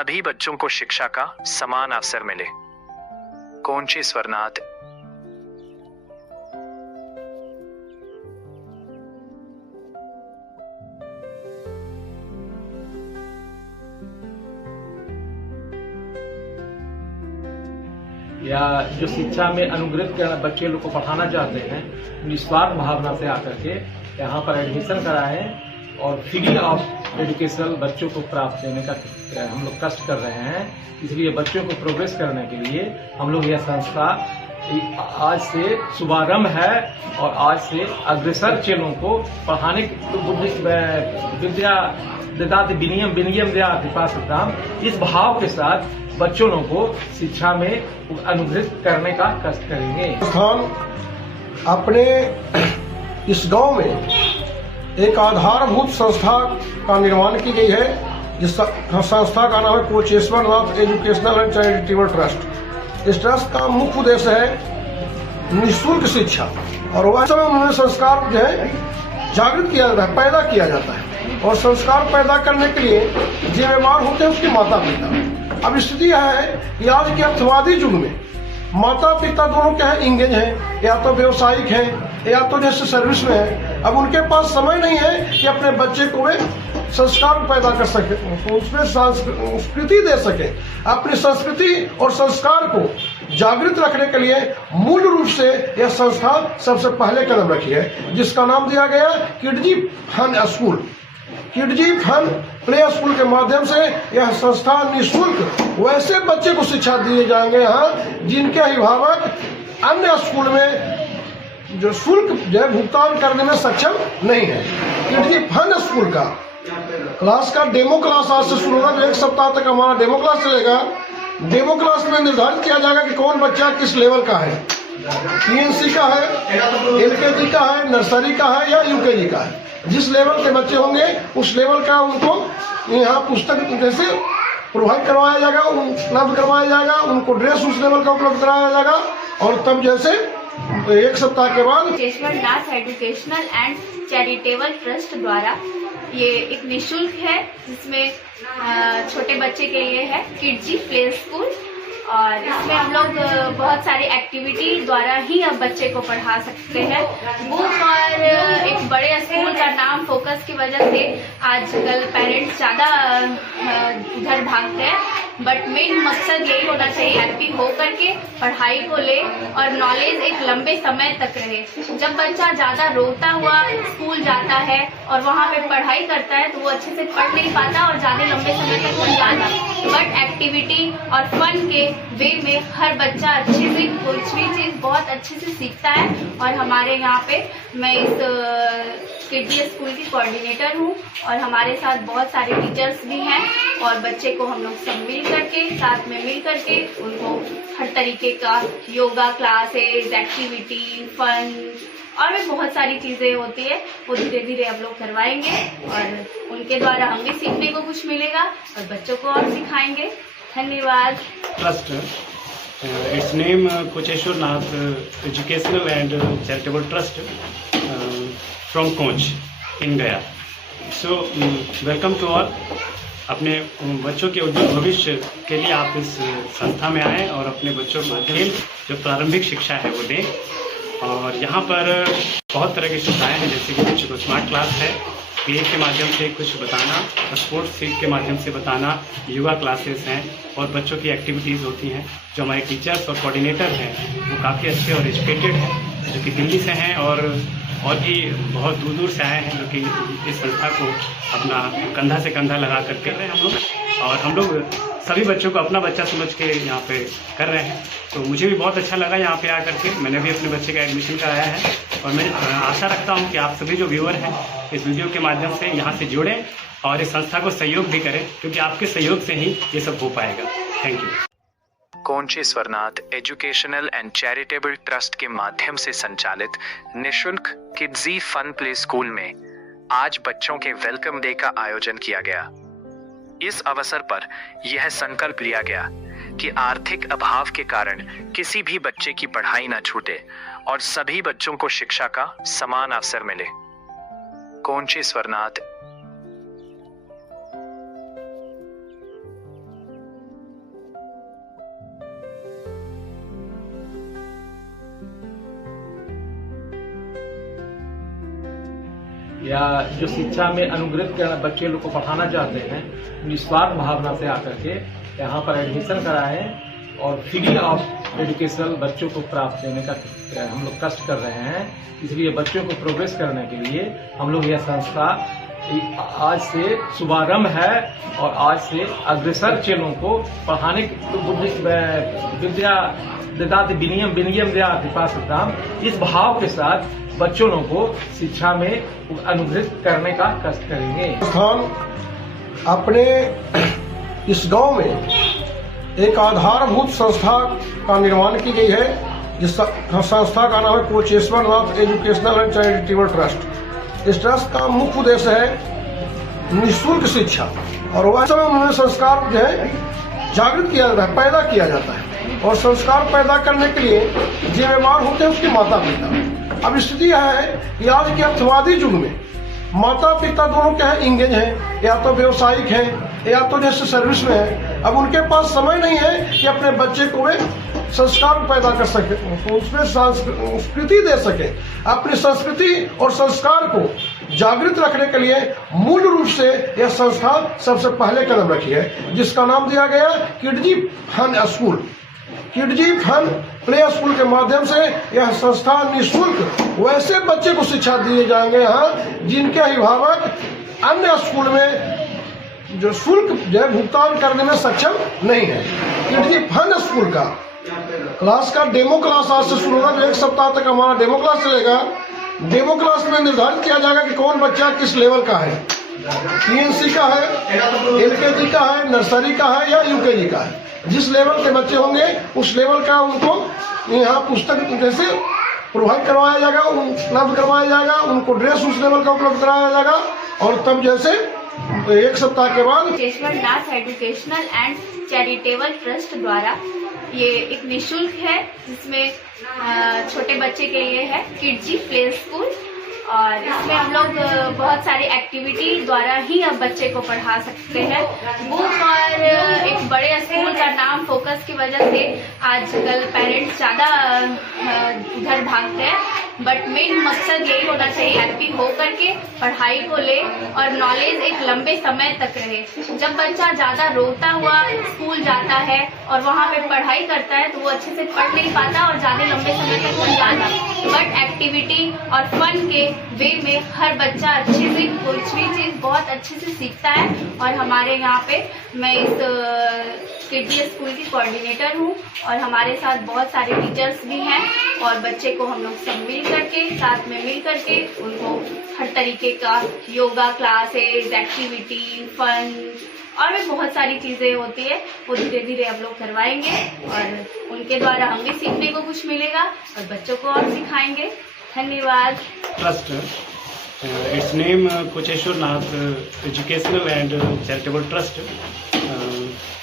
सभी बच्चों को शिक्षा का समान अवसर मिले। कौनची स्वरनाथ। या जो शिक्षा में अनुग्रहित बच्चे लोग को पढ़ाना चाहते हैं, निस्वार्थ भावना से आकर के यहाँ पर एडमिशन कराएं और फ्री ऑफ एजुकेशन बच्चों को प्राप्त देने का हम लोग कष्ट कर रहे हैं। इसलिए बच्चों को प्रोग्रेस करने के लिए हम लोग यह संस्था आज से शुभारंभ है और आज से अग्रसर चेलों को पढ़ाने विद्या ददाति विनियम विनियम दयाति पाठ्यक्रम, इस भाव के साथ बच्चों लोगों को शिक्षा में अनुग्रहित करने का कष्ट करेंगे। संस्थान अपने इस गांव में एक आधारभूत संस्था का निर्माण की गई है, जिस संस्था का नाम है कोचेश्वर Nath educational and charitable trust. इस ट्रस्ट का मुख्य उद्देश्य है निःशुल्क शिक्षा, और वैसे में उन्हें संस्कार जो है जागृत किया जाता है, पैदा किया जाता है, और संस्कार पैदा करने के लिए जिम्मेवार होते हैं उसके माता पिता। अब स्थिति यह है कि आज के अर्थवादी युग में माता पिता दोनों क्या है, इंगेज हैं, या तो व्यवसायिक हैं, या तो जैसे सर्विस में है। अब उनके पास समय नहीं है कि अपने बच्चे को वे संस्कार पैदा कर सके, उसमें संस्कृति दे सके। अपनी संस्कृति और संस्कार को जागृत रखने के लिए मूल रूप से यह संस्था सबसे पहले कदम रखी है, जिसका नाम दिया गया Kidzee fun school. Kidzee fun play school के माध्यम से यह संस्था निःशुल्क वैसे बच्चे को शिक्षा दिए जाएंगे यहाँ जिनके अभिभावक अन्य स्कूल में जो शुल्क जो भुगतान करने में सक्षम नहीं है। किडजी फन स्कूल का क्लास का डेमो क्लास आज से शुरू होगा। 1 सप्ताह तक हमारा डेमो क्लास चलेगा। डेमो क्लास में निर्धारित किया जाएगा कि कौन बच्चा किस लेवल का है, PNC का है, LKG का है, नर्सरी का है या UKG का है। जिस लेवल के बच्चे होंगे उस लेवल का उनको यहाँ पुस्तक जैसे प्रोवाइड करवाया जाएगा, उपलब्ध करवाया जाएगा, उनको ड्रेस उस लेवल का उपलब्ध कराया जाएगा, और तब जैसे 1 सप्ताह के बाद कोचेश्वर Nath educational and charitable trust द्वारा ये एक निःशुल्क है, जिसमें छोटे बच्चे के लिए है किडजी प्ले स्कूल, और इसमें हम लोग बहुत सारी एक्टिविटी द्वारा ही अब बच्चे को पढ़ा सकते हैं। बुक और एक बड़े स्कूल का नाम फोकस की वजह से आजकल पेरेंट्स ज़्यादा इधर भागते हैं, बट मेन मकसद यही होना चाहिए एक्टिव हो करके पढ़ाई को ले और नॉलेज एक लंबे समय तक रहे। जब बच्चा ज़्यादा रोता हुआ स्कूल जाता है और वहाँ पे पढ़ाई करता है तो वो अच्छे से पढ़ नहीं पाता और ज़्यादा लंबे समय तक नहीं जाता। बट एक्टिविटी और फन के वे में हर बच्चा अच्छे से कुछ भी चीज़ बहुत अच्छे से सीखता है। और हमारे यहाँ पे मैं इस किडजी स्कूल की कोऑर्डिनेटर हूँ, और हमारे साथ बहुत सारे टीचर्स भी हैं, और बच्चे को हम लोग सब मिल करके साथ में मिल करके उनको हर तरीके का योगा क्लासेस, एक्टिविटी, फन और भी बहुत सारी चीज़ें होती है, वो धीरे धीरे हम लोग करवाएंगे, और उनके द्वारा हम भी सीखने को कुछ मिलेगा और बच्चों को और सिखाएंगे। धन्यवाद। Trust its name Kocheshwar Nath educational and charitable trust from Koch in Gaya. So welcome to all. अपने बच्चों के उज्जवल भविष्य के लिए आप इस संस्था में आएँ और अपने बच्चों को जो प्रारंभिक शिक्षा है वो दें। और यहाँ पर बहुत तरह की सुविधाएं हैं, जैसे कि बच्चों को स्मार्ट क्लास है, PA के माध्यम से कुछ बताना, स्पोर्ट्स फील्ड के माध्यम से बताना, योगा क्लासेस हैं, और बच्चों की एक्टिविटीज़ होती हैं। जो हमारे टीचर्स और कोऑर्डिनेटर हैं वो काफ़ी अच्छे और एजुकेटेड हैं, जो कि दिल्ली से हैं और भी बहुत दूर दूर से आए हैं, जो कि इस संस्था को अपना कंधा से कंधा लगा कर कर रहे हैं हम लोग। और हम लोग सभी बच्चों को अपना बच्चा समझ के यहाँ पे कर रहे हैं, तो मुझे भी बहुत अच्छा लगा यहाँ पे आकर के। मैंने भी अपने बच्चे का एडमिशन कराया है, और मैं आशा रखता हूँ कि आप सभी जो व्यूअर हैं इस वीडियो के माध्यम से यहाँ से जुड़ें और इस संस्था को सहयोग भी करें, क्योंकि आपके सहयोग से ही ये सब हो पाएगा। Thank you. कौनची स्वरनाथ एजुकेशनल एंड चैरिटेबल ट्रस्ट के माध्यम से संचालित निःशुल्क किडजी फन प्ले स्कूल में आज बच्चों के वेलकम डे का आयोजन किया गया। इस अवसर पर यह संकल्प लिया गया कि आर्थिक अभाव के कारण किसी भी बच्चे की पढ़ाई न छूटे और सभी बच्चों को शिक्षा का समान अवसर मिले। कौनची स्वरनाथ या जो शिक्षा में अनुग्रहित बच्चे लोग को पढ़ाना चाहते हैं, निस्वार्थ भावना से आकर के यहाँ पर एडमिशन कराएं और फ्री ऑफ एजुकेशन बच्चों को प्राप्त देने का हम लोग कष्ट कर रहे हैं। इसलिए बच्चों को प्रोग्रेस करने के लिए हम लोग यह संस्था आज से शुभारंभ है और आज से अग्रसर चेलों को पढ़ाने विद्या ददाति विनियम विनियम दयाति पाठ्यक्रम, इस भाव के साथ बच्चों को शिक्षा में अनुग्रहित करने का कष्ट करेंगे। संस्थान अपने इस गांव में एक आधारभूत संस्था का निर्माण की गई है, जिस संस्था का नाम है कोचेश्वर Nath educational and charitable trust. इस ट्रस्ट का मुख्य उद्देश्य है निःशुल्क शिक्षा और वैसे में उन्हें संस्कार जो है जागृत किया जाता है, पैदा किया जाता है। और संस्कार पैदा करने के लिए जिम्मेवार होते हैं उसके माता पिता। अब स्थिति यह है कि आज के अर्थवादी युग में माता पिता दोनों क्या है, इंगेज हैं, या तो व्यवसायिक हैं, या तो जैसे सर्विस में है। अब उनके पास समय नहीं है कि अपने बच्चे को वे संस्कार पैदा कर सके, उसमें संस्कृति दे सके। अपनी संस्कृति और संस्कार को जागृत रखने के लिए मूल रूप से यह संस्था सबसे पहले कदम रखी है, जिसका नाम दिया गया Kidzee fun school. Kidzee fun play school के माध्यम से यह संस्था निःशुल्क वैसे बच्चे को शिक्षा दिए जाएंगे यहाँ जिनके अभिभावक अन्य स्कूल में जो शुल्क जो भुगतान करने में सक्षम नहीं है। किडजी फन स्कूल का क्लास का डेमो क्लास आज से शुरू होगा, जो 1 सप्ताह तक हमारा डेमो क्लास चलेगा। डेमो क्लास में निर्धारित किया जाएगा कि कौन बच्चा किस लेवल का है, PNC का है, LKG का है, नर्सरी का है या UKG का है। जिस लेवल के बच्चे होंगे उस लेवल का उनको यहाँ पुस्तक जैसे प्रोवाइड करवाया जाएगा, उपलब्ध करवाया जाएगा, उनको ड्रेस उस लेवल का उपलब्ध कराया जाएगा। और तब जैसे 1 सप्ताह के बाद कोचेश्वर Nath educational and charitable trust द्वारा ये एक निःशुल्क है, जिसमें छोटे बच्चे के लिए है किडजी प्ले स्कूल। और इसमें हम लोग बहुत सारी एक्टिविटी द्वारा ही अब बच्चे को पढ़ा सकते हैं। बुक और एक बड़े स्कूल का नाम फोकस की वजह से आजकल पेरेंट्स ज़्यादा उधर भागते हैं, बट मेन मकसद यही होना चाहिए एक्टिव हो करके पढ़ाई को ले और नॉलेज एक लंबे समय तक रहे। जब बच्चा ज़्यादा रोता हुआ स्कूल जाता है और वहाँ पे पढ़ाई करता है तो वो अच्छे से पढ़ नहीं पाता और ज़्यादा लंबे समय तक नहीं जाता। बट एक्टिविटी और फन के वे में हर बच्चा अच्छे से कुछ भी चीज़ बहुत अच्छे से सीखता है। और हमारे यहाँ पे मैं इस किडजी स्कूल की कोऑर्डिनेटर हूँ और हमारे साथ बहुत सारे टीचर्स भी हैं और बच्चे को हम लोग सब मिल करके साथ में मिल करके उनको हर तरीके का योगा क्लासेस, एक्टिविटी, फन और भी बहुत सारी चीज़ें होती है, वो धीरे धीरे हम लोग करवाएंगे और उनके द्वारा हम भी सीखने को कुछ मिलेगा और बच्चों को और सिखाएंगे। धन्यवाद। Trust its name Kocheshwar Nath educational and charitable trust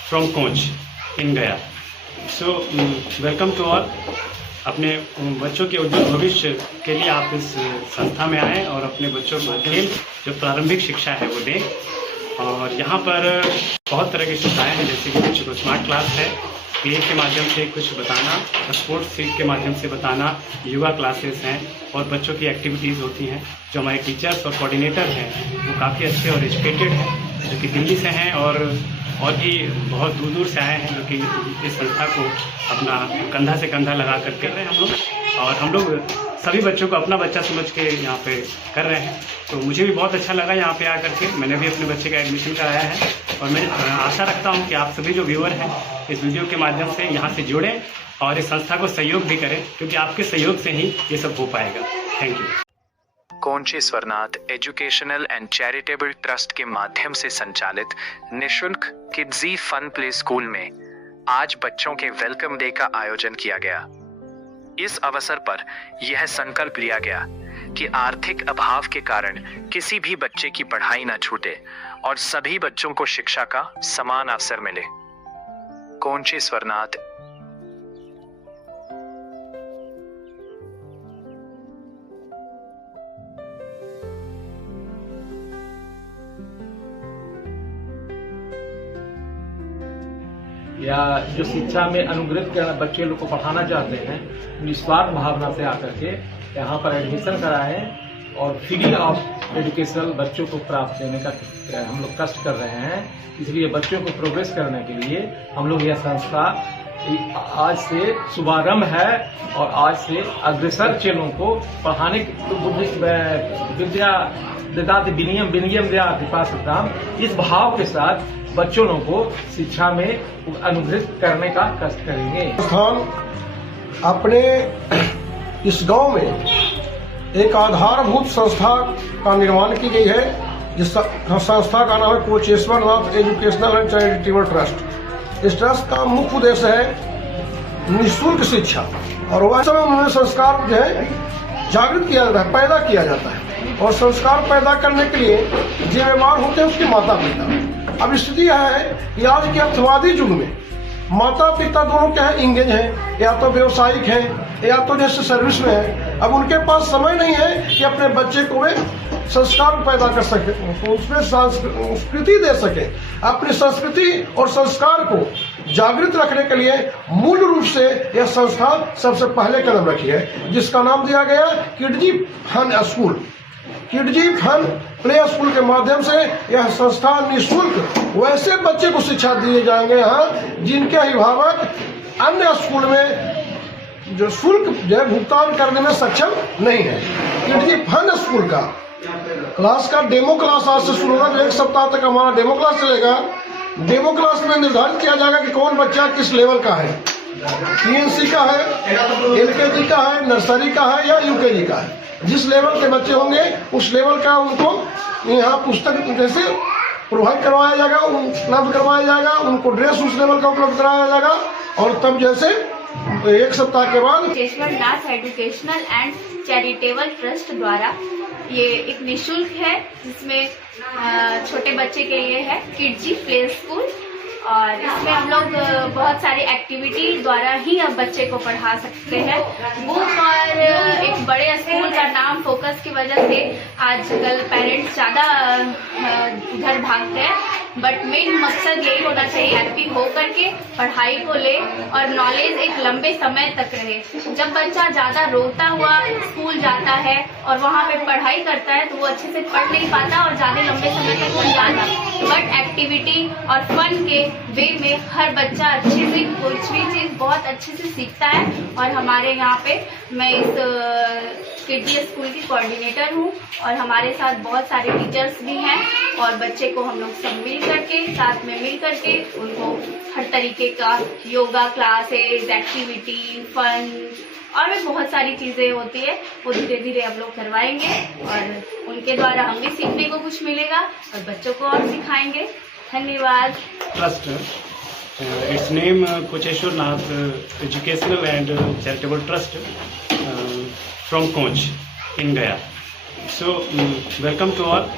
from Koch in Gaya. So welcome to all. अपने बच्चों के उज्जवल भविष्य के लिए आप इस संस्था में आएँ और अपने बच्चों को खेल जो प्रारंभिक शिक्षा है वो दें। और यहाँ पर बहुत तरह की सुविधाएं हैं, जैसे कि बच्चों को स्मार्ट क्लास है, प्ले के माध्यम से कुछ बताना, स्पोर्ट्स फील्ड के माध्यम से बताना, योगा क्लासेस हैं और बच्चों की एक्टिविटीज़ होती हैं। जो हमारे टीचर्स और कोऑर्डिनेटर हैं वो काफ़ी अच्छे और एजुकेटेड हैं, जो कि दिल्ली से हैं और भी बहुत दूर दूर से आए हैं, जो कि इस संस्था को अपना कंधा से कंधा लगा कर कर रहे हैं हम लोग। और हम लोग सभी बच्चों को अपना बच्चा समझ के यहाँ पे कर रहे हैं, तो मुझे भी बहुत अच्छा लगा यहाँ पे आकर के। मैंने भी अपने बच्चे का एडमिशन कराया है और मैं आशा रखता हूँ कि आप सभी जो व्यूअर हैं इस वीडियो के माध्यम से यहाँ से जुड़ें और इस संस्था को सहयोग भी करें, क्योंकि आपके सहयोग से ही ये सब हो पाएगा। Thank you. Kocheshwarnath educational and charitable trust के माध्यम से संचालित निःशुल्क किडजी फन प्ले स्कूल में आज बच्चों के वेलकम डे का आयोजन किया गया। इस अवसर पर यह संकल्प लिया गया कि आर्थिक अभाव के कारण किसी भी बच्चे की पढ़ाई न छूटे और सभी बच्चों को शिक्षा का समान अवसर मिले। कोचेश्वरनाथ या जो शिक्षा में अनुग्रहित बच्चे लोग को पढ़ाना चाहते हैं, निस्वार्थ भावना से आकर के यहाँ पर एडमिशन कराएं और फ्री ऑफ एजुकेशन बच्चों को प्राप्त देने का हम लोग कष्ट कर रहे हैं। इसलिए बच्चों को प्रोग्रेस करने के लिए हम लोग यह संस्था आज से शुभारंभ है और आज से अग्रसर चेलों को पढ़ाने विद्या ददाति विनियम विनियम दयाति पाठ्यक्रम इस भाव के साथ बच्चों को शिक्षा में अनुग्रहित करने का कष्ट करेंगे। संस्थान अपने इस गांव में एक आधारभूत संस्था का निर्माण की गई है, जिस संस्था का नाम है कोचेश्वर Nath educational and charitable trust. इस ट्रस्ट का मुख्य उद्देश्य है निःशुल्क शिक्षा, और वैसे में उन्हें संस्कार जो है जागृत किया जाता है, पैदा किया जाता है, और संस्कार पैदा करने के लिए जिम्मेवार होते हैं उसके माता पिता। अब स्थिति यह है कि आज के अर्थवादी युग में माता पिता दोनों क्या है, इंगेज हैं, या तो व्यवसायिक हैं, या तो जैसे सर्विस में है। अब उनके पास समय नहीं है कि अपने बच्चे को वे संस्कार पैदा कर सके, उसमें संस्कृति दे सके। अपनी संस्कृति और संस्कार को जागृत रखने के लिए मूल रूप से यह संस्था सबसे पहले कदम रखी है, जिसका नाम दिया गया Kidzee fun school. Kidzee fun play school के माध्यम से यह संस्था निःशुल्क वैसे बच्चे को शिक्षा दिए जाएंगे यहाँ जिनके अभिभावक अन्य स्कूल में जो शुल्क जो भुगतान करने में सक्षम नहीं है। किडजी फन स्कूल का क्लास का डेमो क्लास आज से शुरू होगा, जो 1 सप्ताह तक हमारा डेमो क्लास चलेगा। डेमो क्लास में निर्धारित किया जाएगा कि कौन बच्चा किस लेवल का है, PNC का है, LKG का है, नर्सरी का है या UKG का है। जिस लेवल के बच्चे होंगे उस लेवल का उनको यहाँ पुस्तक जैसे प्रोवाइड करवाया जाएगा, उपलब्ध करवाया जाएगा, उनको ड्रेस उस लेवल का उपलब्ध कराया जाएगा, और तब जैसे 1 सप्ताह के बाद कोचेश्वर Nath educational and charitable trust द्वारा ये एक निःशुल्क है, जिसमें छोटे बच्चे के लिए है किडजी प्ले स्कूल, और इसमें हम लोग बहुत सारी एक्टिविटी द्वारा ही अब बच्चे को पढ़ा सकते हैं। बुक और एक बड़े स्कूल का नाम फोकस की वजह से आजकल पेरेंट्स ज़्यादा घर भागते हैं, बट मेन मकसद यही होना चाहिए एक्टिव हो करके पढ़ाई को ले और नॉलेज एक लंबे समय तक रहे। जब बच्चा ज़्यादा रोता हुआ स्कूल जाता है और वहाँ पे पढ़ाई करता है तो वो अच्छे से पढ़ नहीं पाता और ज़्यादा लंबे समय तक नहीं जाता। बट एक्टिविटी और फन के वे में हर बच्चा अच्छे से कुछ भी चीज़ बहुत अच्छे से सीखता है। और हमारे यहाँ पे मैं इस किडजी स्कूल की कोऑर्डिनेटर हूँ, और हमारे साथ बहुत सारे टीचर्स भी हैं, और बच्चे को हम लोग सब मिल करके साथ में मिल करके उनको हर तरीके का योगा क्लासेस, एक्टिविटी, फन और भी बहुत सारी चीज़ें होती है, वो धीरे धीरे हम लोग करवाएंगे, और उनके द्वारा हम भी सीखने को कुछ मिलेगा और बच्चों को और सिखाएंगे। धन्यवाद। Trust its name Kocheshwar Nath educational and charitable trust from Koch in Gaya. So welcome to all.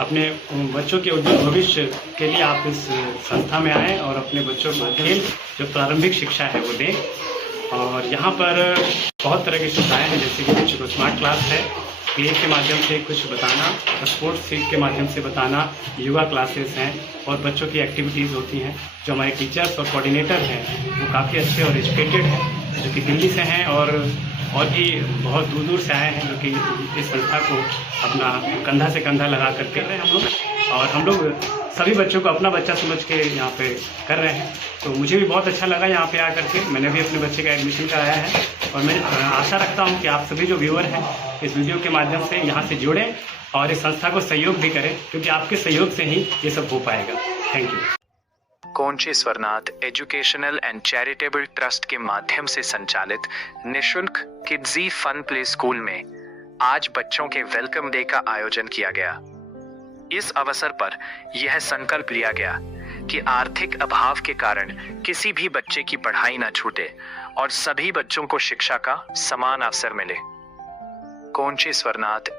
अपने बच्चों के उज्जवल भविष्य के लिए आप इस संस्था में आएँ और अपने बच्चों को खेल जो प्रारंभिक शिक्षा है वो दें। और यहाँ पर बहुत तरह की सुविधाएं हैं, जैसे कि बच्चों को स्मार्ट क्लास है, प्ले के माध्यम से कुछ बताना, स्पोर्ट्स फील्ड के माध्यम से बताना, योगा क्लासेस हैं, और बच्चों की एक्टिविटीज़ होती हैं। जो हमारे टीचर्स और कोऑर्डिनेटर हैं वो काफ़ी अच्छे और एजुकेटेड हैं, जो कि दिल्ली से हैं और भी बहुत दूर दूर से आए हैं, जो कि इस संस्था को अपना कंधा से कंधा लगा कर कर रहे हैं हम लोग। और हम लोग सभी बच्चों को अपना बच्चा समझ के यहाँ पे कर रहे हैं, तो मुझे भी बहुत अच्छा लगा यहाँ पे आकर के। मैंने भी अपने बच्चे का एडमिशन कराया है, और मैं आशा रखता हूँ कि आप सभी जो व्यूअर हैं इस वीडियो के माध्यम से यहाँ से जुड़ें और इस संस्था को सहयोग भी करें, क्योंकि आपके सहयोग से ही ये सब हो पाएगा। Thank you. Kocheshwar Nath educational and charitable trust के माध्यम से संचालित निःशुल्क किडजी फन प्ले स्कूल में आज बच्चों के वेलकम डे का आयोजन किया गया। इस अवसर पर यह संकल्प लिया गया कि आर्थिक अभाव के कारण किसी भी बच्चे की पढ़ाई न छूटे और सभी बच्चों को शिक्षा का समान अवसर मिले। कोचेश्वर नाथ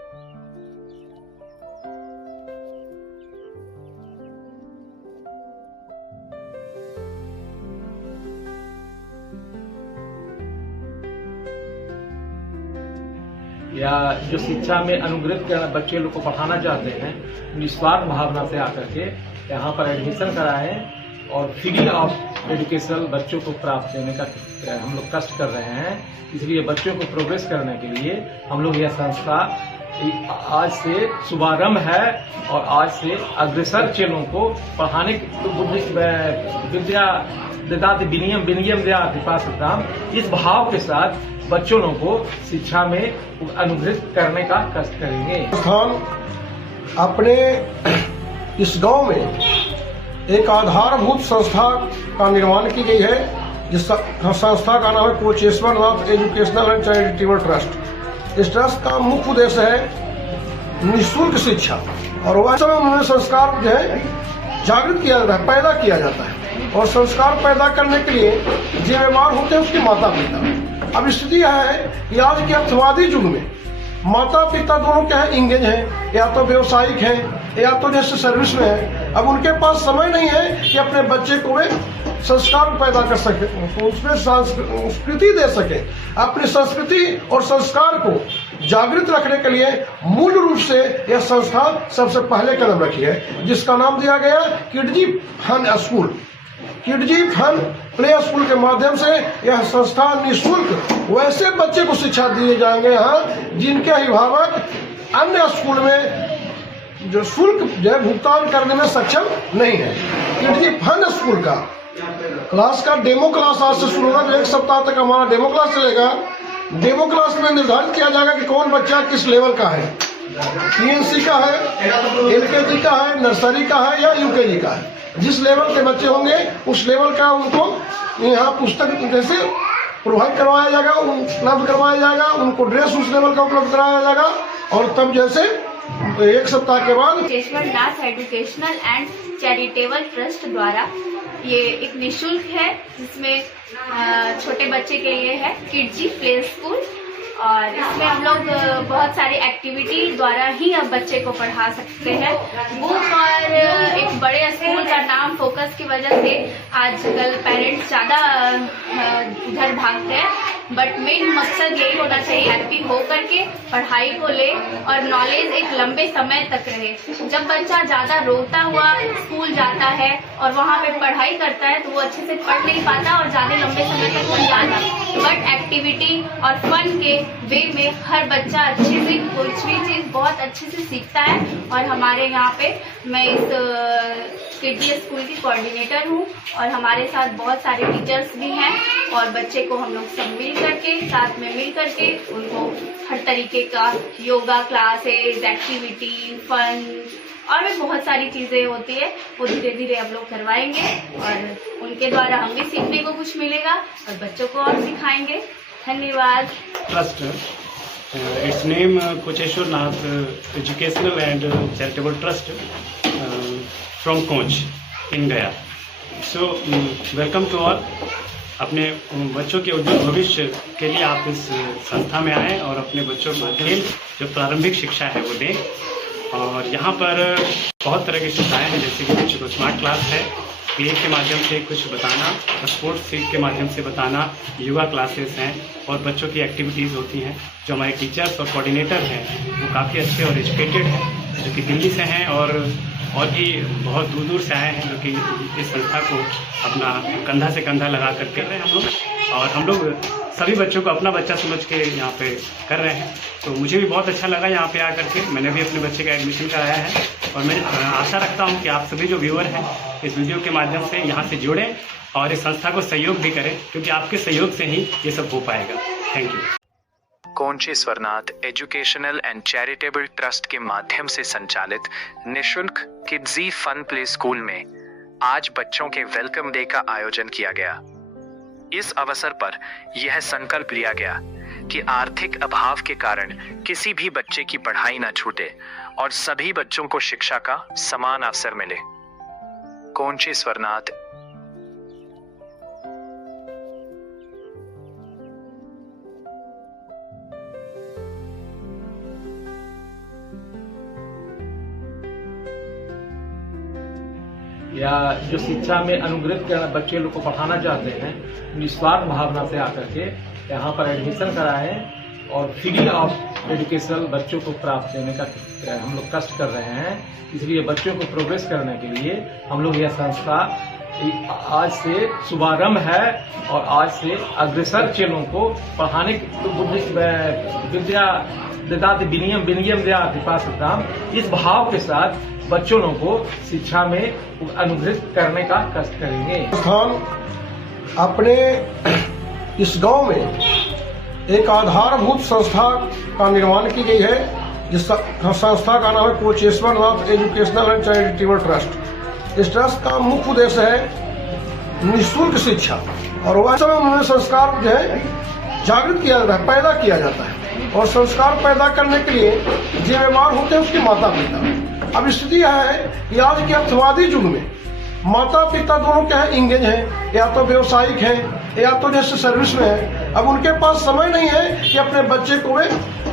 या जो शिक्षा में अनुग्रहित बच्चे लोग को पढ़ाना चाहते हैं, निस्वार्थ भावना से आकर के यहाँ पर एडमिशन कराएं और फ्री ऑफ एजुकेशन बच्चों को प्राप्त देने का हम लोग कष्ट कर रहे हैं। इसलिए बच्चों को प्रोग्रेस करने के लिए हम लोग यह संस्था आज से शुभारंभ है और आज से अग्रसर चेलों को पढ़ाने विद्या ददाति विनियम विनियम दयाति पात्रताम, इस भाव के साथ बच्चों को शिक्षा में अनुग्रहित करने का कष्ट करेंगे। संस्थान अपने इस गांव में एक आधारभूत संस्था का निर्माण की गई है, जिस संस्था का नाम है कोचेश्वर Nath educational and charitable trust. इस ट्रस्ट का मुख्य उद्देश्य है निःशुल्क शिक्षा, और वैसे में उन्हें संस्कार जो है जागृत किया जाता है, पैदा किया जाता है, और संस्कार पैदा करने के लिए जिम्मेवार होते हैं उसके माता पिता। अब स्थिति यह है कि आज के अर्थवादी युग में माता पिता दोनों क्या है, इंगेज हैं, या तो व्यवसायिक हैं, या तो जैसे सर्विस में है। अब उनके पास समय नहीं है कि अपने बच्चे को वे संस्कार पैदा कर सके, उसमें संस्कृति दे सके। अपनी संस्कृति और संस्कार को जागृत रखने के लिए मूल रूप से यह संस्था सबसे पहले कदम रखी है, जिसका नाम दिया गया Kidzee fun school. Kidzee fun play school के माध्यम से यह संस्था निःशुल्क वैसे बच्चे को शिक्षा दिए जाएंगे यहाँ जिनके अभिभावक अन्य स्कूल में जो शुल्क जो भुगतान करने में सक्षम नहीं है। किडजी फन स्कूल का क्लास का डेमो क्लास आज से शुरू होगा, जो 1 सप्ताह तक हमारा डेमो क्लास चलेगा। डेमो क्लास में निर्धारित किया जाएगा कि कौन बच्चा किस लेवल का है, PNC का है, LKG का है, नर्सरी का है या UKG का है। जिस लेवल के बच्चे होंगे उस लेवल का उनको यहाँ पुस्तक जैसे प्रोवाइड करवाया जाएगा, उपलब्ध करवाया जाएगा, उनको ड्रेस उस लेवल का उपलब्ध कराया जाएगा, और तब जैसे 1 सप्ताह के बाद कोचेश्वर Nath educational and charitable trust द्वारा ये एक निःशुल्क है, जिसमें छोटे बच्चे के लिए है किडजी प्ले स्कूल, और इसमें हम लोग बहुत सारी एक्टिविटी द्वारा ही अब बच्चे को पढ़ा सकते हैं। बुक और एक बड़े स्कूल का नाम फोकस की वजह से आजकल पेरेंट्स ज़्यादा उधर भागते हैं, बट मेन मकसद यही होना चाहिए एक्टिव हो करके पढ़ाई को ले और नॉलेज एक लंबे समय तक रहे। जब बच्चा ज़्यादा रोता हुआ स्कूल जाता है और वहाँ पे पढ़ाई करता है तो वो अच्छे से पढ़ नहीं पाता और ज़्यादा लंबे समय तक नहीं जाता। बट एक्टिविटी और फन के वे में हर बच्चा अच्छे से कुछ भी चीज़ बहुत अच्छे से सीखता है। और हमारे यहाँ पे मैं इस किडजी स्कूल की कोऑर्डिनेटर हूँ, और हमारे साथ बहुत सारे टीचर्स भी हैं, और बच्चे को हम लोग सब मिल करके साथ में मिल करके उनको हर तरीके का योगा क्लासेस, एक्टिविटी, फन और भी बहुत सारी चीज़ें होती है, वो धीरे धीरे हम लोग करवाएंगे, और उनके द्वारा हम भी सीखने को कुछ मिलेगा और बच्चों को और सिखाएंगे। धन्यवाद। Trust its name Kocheshwar Nath educational and charitable trust from Koch in Gaya. So welcome to all. अपने बच्चों के उज्जवल भविष्य के लिए आप इस संस्था में आएँ और अपने बच्चों को खेल जो प्रारंभिक शिक्षा है वो दें। और यहाँ पर बहुत तरह की सुविधाएं हैं, जैसे कि बच्चों को स्मार्ट क्लास है, प्ले के माध्यम से कुछ बताना, स्पोर्ट्स फील्ड के माध्यम से बताना, योगा क्लासेस हैं, और बच्चों की एक्टिविटीज़ होती हैं। जो हमारे टीचर्स और कोऑर्डिनेटर हैं वो काफ़ी अच्छे और एजुकेटेड हैं, जो कि दिल्ली से हैं और भी बहुत दूर दूर से आए हैं, जो कि इस संस्था को अपना कंधा से कंधा लगा कर कर रहे हैं हम लोग। और हम लोग सभी बच्चों को अपना बच्चा समझ के यहाँ पे कर रहे हैं, तो मुझे भी बहुत अच्छा लगा यहाँ पे आकर के। मैंने भी अपने बच्चे का एडमिशन कराया है, और मैं आशा रखता हूँ कि आप सभी जो व्यूअर हैं इस वीडियो के माध्यम से यहाँ से जुड़ें और इस संस्था को सहयोग भी करें, क्योंकि आपके सहयोग से ही ये सब हो पाएगा। Thank you. Kocheshwarnath educational and charitable trust के माध्यम से संचालित निःशुल्क किडजी फन प्ले स्कूल में आज बच्चों के वेलकम डे का आयोजन किया गया। इस अवसर पर यह संकल्प लिया गया कि आर्थिक अभाव के कारण किसी भी बच्चे की पढ़ाई न छूटे और सभी बच्चों को शिक्षा का समान अवसर मिले। कोचेश्वरनाथ या जो शिक्षा में अनुग्रहित कर बच्चे लोग को पढ़ाना चाहते हैं, निस्वार्थ भावना से आकर के यहाँ पर एडमिशन कराएं और फ्री ऑफ एजुकेशन बच्चों को प्राप्त देने का हम लोग कष्ट कर रहे हैं। इसलिए बच्चों को प्रोग्रेस करने के लिए हम लोग यह संस्था आज से शुभारंभ है और आज से अग्रसर चेलों को पढ़ाने विद्या ददाति विनियम विनियम दयाति पाठ्यक्रम, इस भाव के साथ बच्चों को शिक्षा में अनुग्रहित करने का कष्ट करेंगे। संस्थान अपने इस गांव में एक आधारभूत संस्था का निर्माण की गई है, जिस संस्था का नाम है कोचेश्वर Nath educational and charitable trust. इस ट्रस्ट का मुख्य उद्देश्य है निःशुल्क शिक्षा, और वैसे में उन्हें संस्कार जो है जागृत किया जाता है, पैदा किया जाता है, और संस्कार पैदा करने के लिए जिम्मेवार होते हैं उसके माता पिता। अब स्थिति यह है कि आज के अर्थवादी युग में माता पिता दोनों क्या है, इंगेज हैं, या तो व्यवसायिक हैं, या तो जैसे सर्विस में है। अब उनके पास समय नहीं है कि अपने बच्चे को वे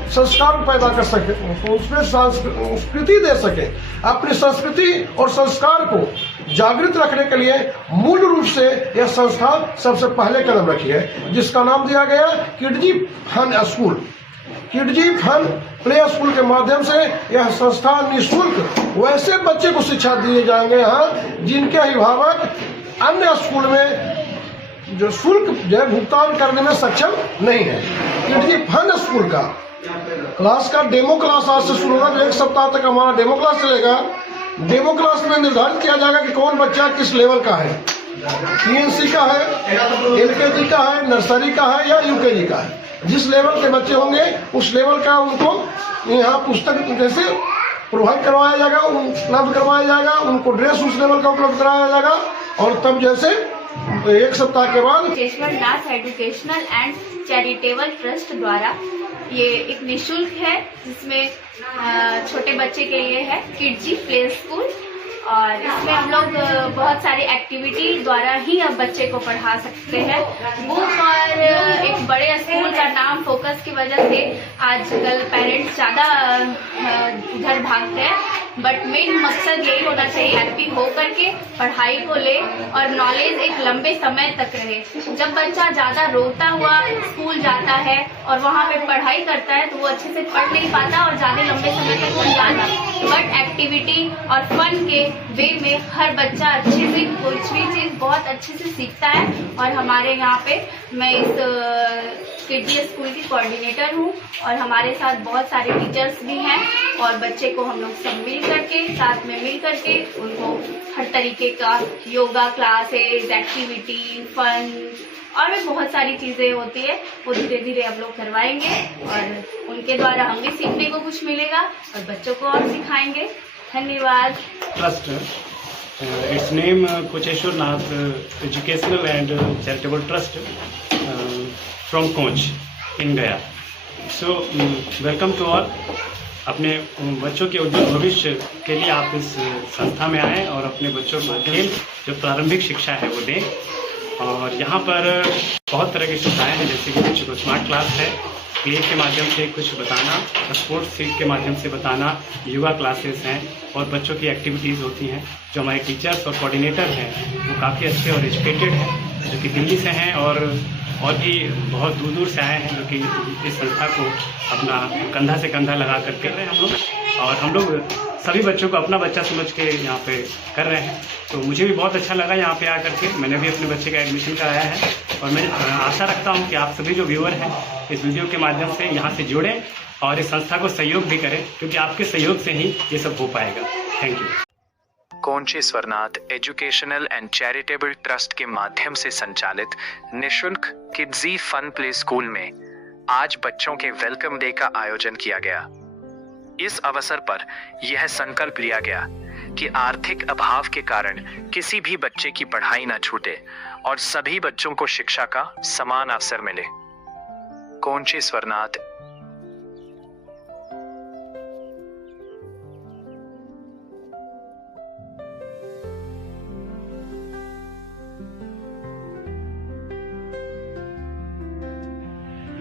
संस्कार पैदा कर सके, उसमें संस्कृति दे सके। अपनी संस्कृति और संस्कार को जागृत रखने के लिए मूल रूप से यह संस्था सबसे पहले कदम रखी है, जिसका नाम दिया गया Kidzee fun school. Kidzee fun play school के माध्यम से यह संस्था निःशुल्क वैसे बच्चे को शिक्षा दिए जाएंगे यहाँ जिनके अभिभावक अन्य स्कूल में जो शुल्क जो भुगतान करने में सक्षम नहीं है। किडजी फन स्कूल का क्लास का डेमो क्लास आज से शुरू होगा, जो 1 सप्ताह तक हमारा डेमो क्लास चलेगा। डेमो क्लास में निर्धारित किया जाएगा कि कौन बच्चा किस लेवल का है, PNC का है, LKG का है, नर्सरी का है या UKG का है। जिस लेवल के बच्चे होंगे उस लेवल का उनको यहाँ पुस्तक जैसे प्रोवाइड करवाया जाएगा, उपलब्ध करवाया जाएगा, उनको ड्रेस उस लेवल का उपलब्ध कराया जाएगा, और तब जैसे 1 सप्ताह के बाद कोचेश्वर Nath educational and charitable trust द्वारा ये एक निःशुल्क है, जिसमें छोटे बच्चे के लिए है किडजी प्ले स्कूल, और इसमें हम लोग बहुत सारी एक्टिविटी द्वारा ही अब बच्चे को पढ़ा सकते हैं। बुक और एक बड़े स्कूल का नाम फोकस की वजह से आजकल पेरेंट्स ज़्यादा उधर भागते हैं, बट मेन मकसद यही होना चाहिए हैप्पी हो करके पढ़ाई को ले और नॉलेज एक लंबे समय तक रहे। जब बच्चा ज़्यादा रोता हुआ स्कूल जाता है और वहाँ पे पढ़ाई करता है तो वो अच्छे से पढ़ नहीं पाता और ज़्यादा लंबे समय तक नहीं जाता। बट एक्टिविटी और फन के वे में हर बच्चा अच्छे से कुछ भी चीज़ बहुत अच्छे से सीखता है। और हमारे यहाँ पे मैं इस किडजी स्कूल की कोऑर्डिनेटर हूँ, और हमारे साथ बहुत सारे टीचर्स भी हैं, और बच्चे को हम लोग सब मिल करके साथ में मिल करके उनको हर तरीके का योगा क्लासेस, एक्टिविटी, फन और भी बहुत सारी चीज़ें होती है, वो धीरे धीरे हम लोग करवाएंगे, और उनके द्वारा हम भी सीखने को कुछ मिलेगा और बच्चों को और सिखाएंगे। धन्यवाद। Trust its name Kocheshwar Nath educational and charitable trust from Koch in Gaya. So welcome to all. अपने बच्चों के उज्जवल भविष्य के लिए आप इस संस्था में आएँ और अपने बच्चों को खेल जो प्रारंभिक शिक्षा है वो दें। और यहाँ पर बहुत तरह की सुविधाएं हैं, जैसे कि बच्चों को स्मार्ट क्लास है, प्ले के माध्यम से कुछ बताना, स्पोर्ट्स फील्ड के माध्यम से बताना, योगा क्लासेस हैं, और बच्चों की एक्टिविटीज़ होती हैं। जो हमारे टीचर्स और कोऑर्डिनेटर हैं वो काफ़ी अच्छे और एजुकेटेड हैं, जो कि दिल्ली से हैं और भी बहुत दूर दूर से आए हैं, जो कि इस संस्था को अपना कंधा से कंधा लगा कर कर रहे हैं हम लोग। और हम लोग सभी बच्चों को अपना बच्चा समझ के यहाँ पे कर रहे हैं, तो मुझे भी बहुत अच्छा लगा यहाँ पे आकर के। मैंने भी अपने बच्चे का एडमिशन कराया है, और मैं आशा रखता हूँ कि आप सभी जो व्यूअर हैं इस वीडियो के माध्यम से यहाँ से जुड़ें और इस संस्था को सहयोग भी करें, क्योंकि आपके सहयोग से ही ये सब हो पाएगा। Thank you. Kocheshwarnath educational and charitable trust के माध्यम से संचालित निःशुल्क किडजी फन प्ले स्कूल में आज बच्चों के वेलकम डे का आयोजन किया गया। इस अवसर पर यह संकल्प लिया गया कि आर्थिक अभाव के कारण किसी भी बच्चे की पढ़ाई न छूटे और सभी बच्चों को शिक्षा का समान अवसर मिले। कोचेश्वरनाथ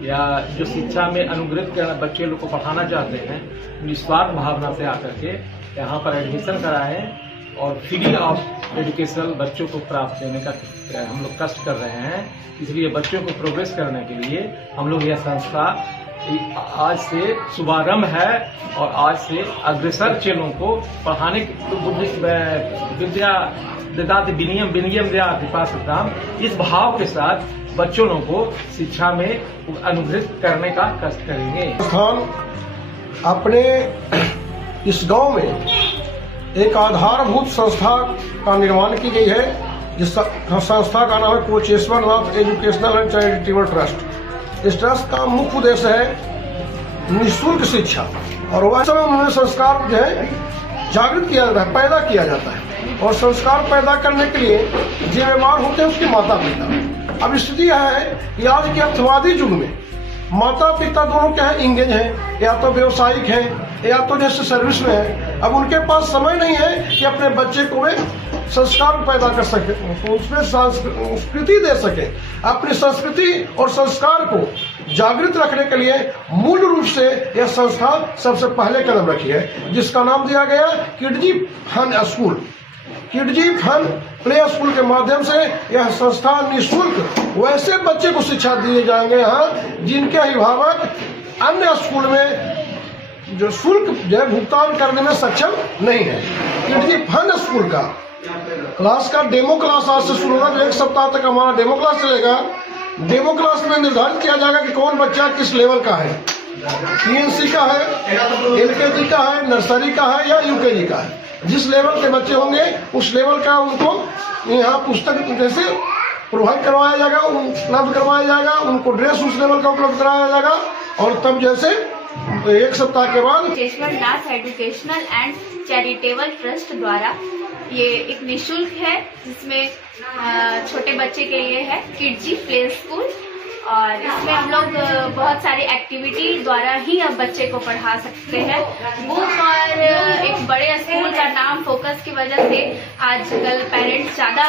या जो शिक्षा में अनुग्रहित करना बच्चे लोग को पढ़ाना चाहते हैं, निस्वार्थ भावना से आकर के यहाँ पर एडमिशन कराएं और फ्री ऑफ एजुकेशन बच्चों को प्राप्त देने का हम लोग कष्ट कर रहे हैं। इसलिए बच्चों को प्रोग्रेस करने के लिए हम लोग यह संस्था आज से शुभारंभ है और आज से अग्रसर चेलों को पढ़ाने विद्या ददाति विनियम विनियम दयाति पाठ्यक्रम, इस भाव के साथ बच्चों को शिक्षा में अनुग्रहित करने का कष्ट करेंगे। संस्थान अपने इस गांव में एक आधारभूत संस्था का निर्माण की गई है, जिस संस्था का नाम है कोचेश्वर Nath educational and charitable trust. इस ट्रस्ट का मुख्य उद्देश्य है निःशुल्क शिक्षा, और वैसे में उन्हें संस्कार जो है जागृत किया जाता है, पैदा किया जाता है, और संस्कार पैदा करने के लिए जिम्मेवार होते हैं उसके माता पिता। अब स्थिति यह है कि आज के अर्थवादी युग में माता पिता दोनों क्या है, इंगेज हैं, या तो व्यवसायिक हैं, या तो जैसे सर्विस में है। अब उनके पास समय नहीं है कि अपने बच्चे को वे संस्कार पैदा कर सके, उसमें संस्कृति दे सके। अपनी संस्कृति और संस्कार को जागृत रखने के लिए मूल रूप से यह संस्था सबसे पहले कदम रखी है, जिसका नाम दिया गया Kidzee fun school. Kidzee fun play school के माध्यम से यह संस्था निःशुल्क वैसे बच्चे को शिक्षा दिए जाएंगे यहाँ जिनके अभिभावक अन्य स्कूल में जो शुल्क जो भुगतान करने में सक्षम नहीं है। किडजी फन स्कूल का क्लास का डेमो क्लास आज से शुरू होगा, जो 1 सप्ताह तक हमारा डेमो क्लास चलेगा। डेमो क्लास में निर्धारित किया जाएगा कि कौन बच्चा किस लेवल का है, PNC का है, LKG का है, नर्सरी का है या UKG का है। जिस लेवल के बच्चे होंगे उस लेवल का उनको यहाँ पुस्तक जैसे प्रोवाइड करवाया जाएगा, उपलब्ध करवाया जाएगा, उनको ड्रेस उस लेवल का उपलब्ध कराया जाएगा, और तब जैसे 1 सप्ताह के बाद कोचेश्वर Nath educational and charitable trust द्वारा ये एक निःशुल्क है, जिसमें छोटे बच्चे के लिए है किडजी प्ले स्कूल, और इसमें हम लोग बहुत सारी एक्टिविटी द्वारा ही अब बच्चे को पढ़ा सकते हैं। बुक और एक बड़े स्कूल का नाम फोकस की वजह से आजकल पेरेंट्स ज़्यादा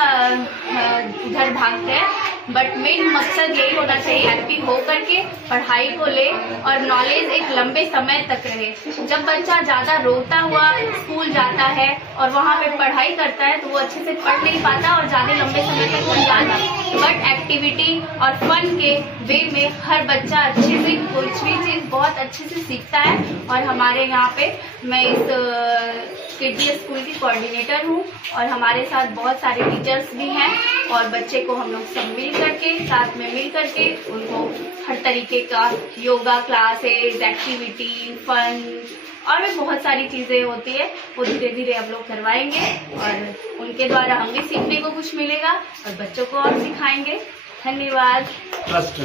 इधर भागते हैं, बट मेन मकसद यही होना चाहिए एक्टिव हो करके पढ़ाई को ले और नॉलेज एक लंबे समय तक रहे। जब बच्चा ज़्यादा रोता हुआ स्कूल जाता है और वहाँ पे पढ़ाई करता है तो वो अच्छे से पढ़ नहीं पाता और ज़्यादा लंबे समय तक नहीं जाता। बट एक्टिविटी और फन के वे में हर बच्चा अच्छे से कुछ भी चीज़ बहुत अच्छे से सीखता है। और हमारे यहाँ पे मैं इस किडजी स्कूल की कोऑर्डिनेटर हूँ, और हमारे साथ बहुत सारे टीचर्स भी हैं, और बच्चे को हम लोग सब मिल करके साथ में मिल करके उनको हर तरीके का योगा क्लासेस, एक्टिविटी, फन और भी बहुत सारी चीज़ें होती है, वो धीरे धीरे हम लोग करवाएंगे, और उनके द्वारा हम भी सीखने को कुछ मिलेगा और बच्चों को और सिखाएंगे। धन्यवाद। Trust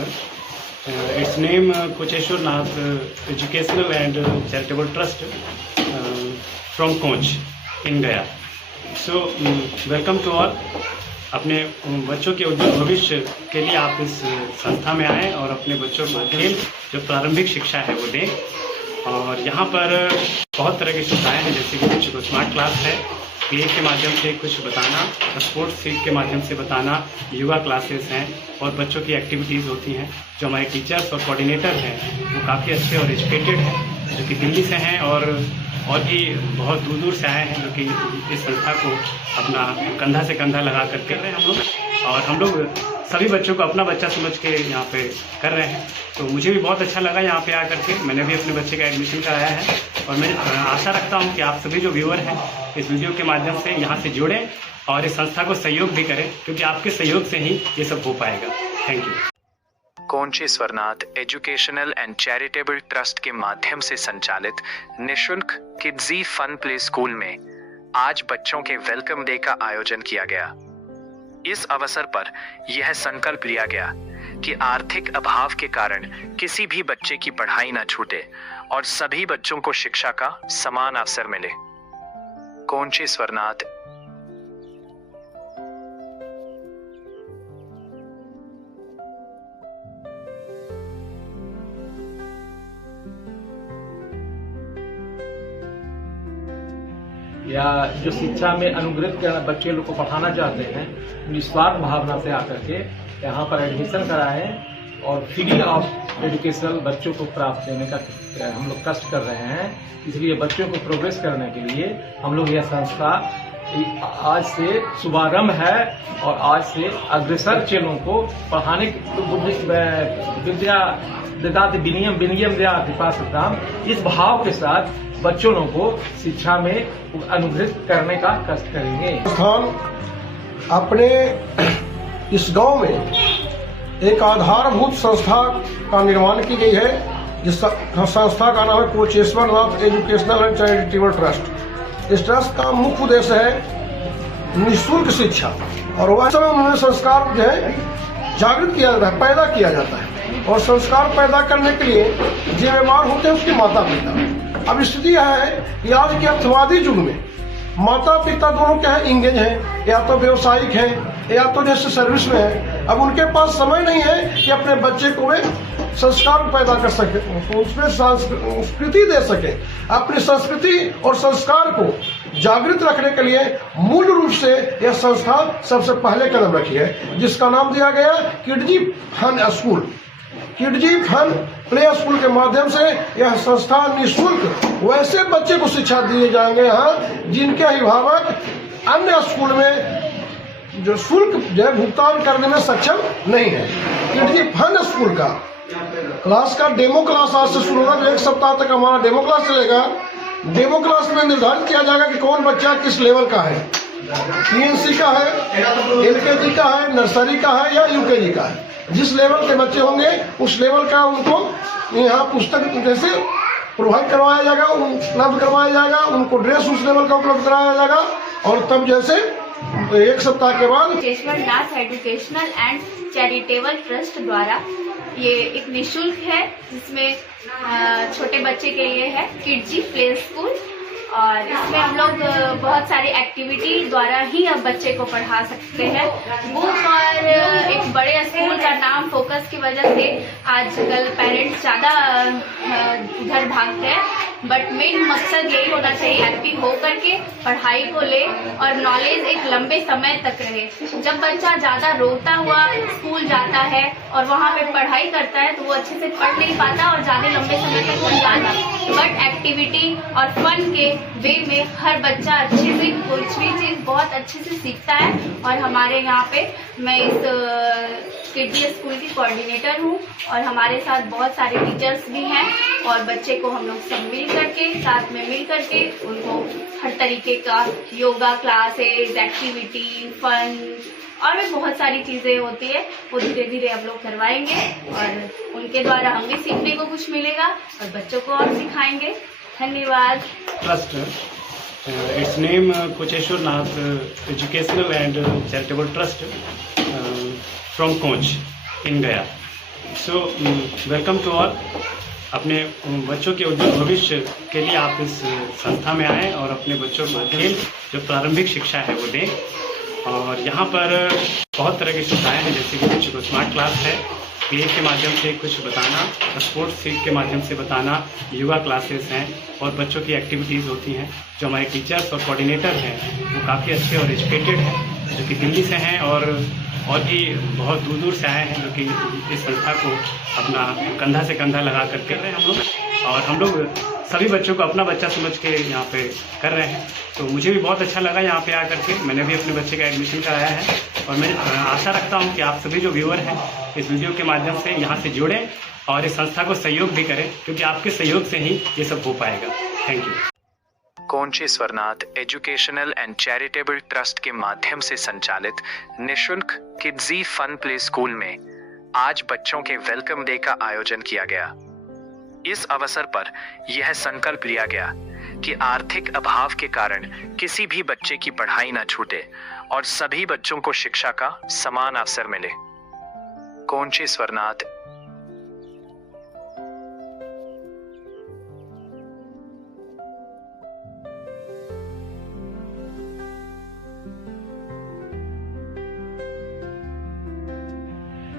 its name Kocheshwar Nath educational and charitable trust from Koch in Gaya. So welcome to all. अपने बच्चों के उज्जवल भविष्य के लिए आप इस संस्था में आएँ और अपने बच्चों को खेल जो प्रारंभिक शिक्षा है वो दें। और यहाँ पर बहुत तरह की सुविधाएं हैं, जैसे कि बच्चों को स्मार्ट क्लास है, प्ले के माध्यम से कुछ बताना, स्पोर्ट्स फील्ड के माध्यम से बताना, योगा क्लासेस हैं, और बच्चों की एक्टिविटीज़ होती हैं। जो हमारे टीचर्स और कोऑर्डिनेटर हैं वो काफ़ी अच्छे और एजुकेटेड हैं, जो कि दिल्ली से हैं और भी बहुत दूर दूर से आए हैं, जो कि इस संस्था को अपना कंधा से कंधा लगा कर कर रहे हैं हम लोग। और हम लोग सभी बच्चों को अपना बच्चा समझ के यहाँ पे कर रहे हैं, तो मुझे भी बहुत अच्छा लगा यहाँ पे आकर के। मैंने भी अपने बच्चे का एडमिशन कराया है, और मैं आशा रखता हूँ कि आप सभी जो व्यूअर हैं इस वीडियो के माध्यम से यहाँ से जुड़ें और इस संस्था को सहयोग भी करें, क्योंकि आपके सहयोग से ही ये सब हो पाएगा। Thank you. Kocheshwarnath educational and charitable trust के माध्यम से संचालित निःशुल्क किडजी फन प्ले स्कूल में आज बच्चों के वेलकम डे का आयोजन किया गया। इस अवसर पर यह संकल्प लिया गया कि आर्थिक अभाव के कारण किसी भी बच्चे की पढ़ाई न छूटे और सभी बच्चों को शिक्षा का समान अवसर मिले। कोचेश्वरनाथ या जो शिक्षा में अनुग्रहित बच्चे लोग को पढ़ाना चाहते हैं, निस्वार्थ भावना से आकर के यहाँ पर एडमिशन कराएं और फ्री ऑफ एजुकेशन बच्चों को प्राप्त देने का हम लोग कष्ट कर रहे हैं। इसलिए बच्चों को प्रोग्रेस करने के लिए हम लोग यह संस्था आज से शुभारंभ है और आज से अग्रसर चेलों को पढ़ाने विद्या ददाति विनियम विनियम दयाति पात्रताम, इस भाव के साथ बच्चों को शिक्षा में अनुग्रहित करने का कष्ट करेंगे। संस्थान अपने इस गांव में एक आधारभूत संस्था का निर्माण की गई है, जिस संस्था का नाम है कोचेश्वर Nath educational and charitable trust. इस ट्रस्ट का मुख्य उद्देश्य है निःशुल्क शिक्षा, और वैसे में उन्हें संस्कार जो है जागृत किया जाता है, पैदा किया जाता है, और संस्कार पैदा करने के लिए जिम्मेवार होते हैं उसके माता पिता। अब स्थिति यह है कि आज के अर्थवादी युग में माता पिता दोनों क्या है, इंगेज हैं, या तो व्यवसायिक हैं, या तो जैसे सर्विस में है। अब उनके पास समय नहीं है कि अपने बच्चे को वे संस्कार पैदा कर सके, उसमें संस्कृति दे सके। अपनी संस्कृति और संस्कार को जागृत रखने के लिए मूल रूप से यह संस्था सबसे पहले कदम रखी है, जिसका नाम दिया गया Kidzee fun school. Kidzee fun play school के माध्यम से यह संस्था निःशुल्क वैसे बच्चे को शिक्षा दिए जाएंगे यहाँ जिनके अभिभावक अन्य स्कूल में जो शुल्क जो भुगतान करने में सक्षम नहीं है। किडजी फन स्कूल का क्लास का डेमो क्लास आज से शुरू होगा, जो 1 सप्ताह तक हमारा डेमो क्लास चलेगा। डेमो क्लास में निर्धारित किया जाएगा कि कौन बच्चा किस लेवल का है, PNC का है, LKG का है, नर्सरी का है या UKG का है। जिस लेवल के बच्चे होंगे उस लेवल का उनको यहाँ पुस्तक जैसे प्रोवाइड करवाया जाएगा, उपलब्ध करवाया जाएगा, उनको ड्रेस उस लेवल का उपलब्ध कराया जाएगा, और तब जैसे 1 सप्ताह के बाद कोचेश्वर Nath educational and charitable trust द्वारा ये एक निःशुल्क है, जिसमें छोटे बच्चे के लिए है किडजी प्ले स्कूल, और इसमें हम लोग बहुत सारी एक्टिविटी द्वारा ही अब बच्चे को पढ़ा सकते हैं। बुक और एक बड़े स्कूल का नाम फोकस की वजह से आजकल पेरेंट्स ज़्यादा इधर भागते हैं, बट मेन मकसद यही होना चाहिए एक्टिव हो करके पढ़ाई को ले और नॉलेज एक लंबे समय तक रहे। जब बच्चा ज़्यादा रोता हुआ स्कूल जाता है और वहाँ पे पढ़ाई करता है तो वो अच्छे से पढ़ नहीं पाता और ज़्यादा लंबे समय तक नहीं जाता। बट एक्टिविटी और फन के वे में हर बच्चा अच्छे से कुछ भी चीज़ बहुत अच्छे से सीखता है। और हमारे यहाँ पे मैं इस किडजी स्कूल की कोऑर्डिनेटर हूँ, और हमारे साथ बहुत सारे टीचर्स भी हैं, और बच्चे को हम लोग सब मिल करके साथ में मिल करके उनको हर तरीके का योगा क्लासेस, एक्टिविटी, फन और भी बहुत सारी चीज़ें होती है, वो धीरे धीरे हम लोग करवाएंगे, और उनके द्वारा हम भी सीखने को कुछ मिलेगा और बच्चों को और सिखाएंगे। धन्यवाद। Trust its name Kocheshwar Nath educational and charitable trust from Koch in Gaya. So welcome to all. अपने बच्चों के उज्जवल भविष्य के लिए आप इस संस्था में आएँ और अपने बच्चों को खेल जो प्रारंभिक शिक्षा है वो दें। और यहाँ पर बहुत तरह की सुविधाएं हैं, जैसे कि बच्चों को स्मार्ट क्लास है, प्ले के माध्यम से कुछ बताना, स्पोर्ट्स फील्ड के माध्यम से बताना, योगा क्लासेस हैं, और बच्चों की एक्टिविटीज़ होती हैं। जो हमारे टीचर्स और कोऑर्डिनेटर हैं वो काफ़ी अच्छे और एजुकेटेड हैं, जो कि दिल्ली से हैं और भी बहुत दूर दूर से आए हैं, जो कि इस संस्था को अपना कंधा से कंधा लगा कर कर रहे हैं हम लोग। और हम लोग सभी बच्चों को अपना बच्चा समझ के यहाँ पे कर रहे हैं, तो मुझे भी बहुत अच्छा लगा यहाँ पे आकर के। मैंने भी अपने बच्चे का एडमिशन कराया है, और मैं आशा रखता हूँ कि आप सभी जो व्यूअर हैं इस वीडियो के माध्यम से यहाँ से जुड़ें और इस संस्था को सहयोग भी करें, क्योंकि आपके सहयोग से ही ये सब हो पाएगा। Thank you. Kocheshwarnath educational and charitable trust के माध्यम से संचालित निःशुल्क किडजी फन प्ले स्कूल में आज बच्चों के वेलकम डे का आयोजन किया गया। इस अवसर पर यह संकल्प लिया गया कि आर्थिक अभाव के कारण किसी भी बच्चे की पढ़ाई न छूटे और सभी बच्चों को शिक्षा का समान अवसर मिले। कोचेश्वरनाथ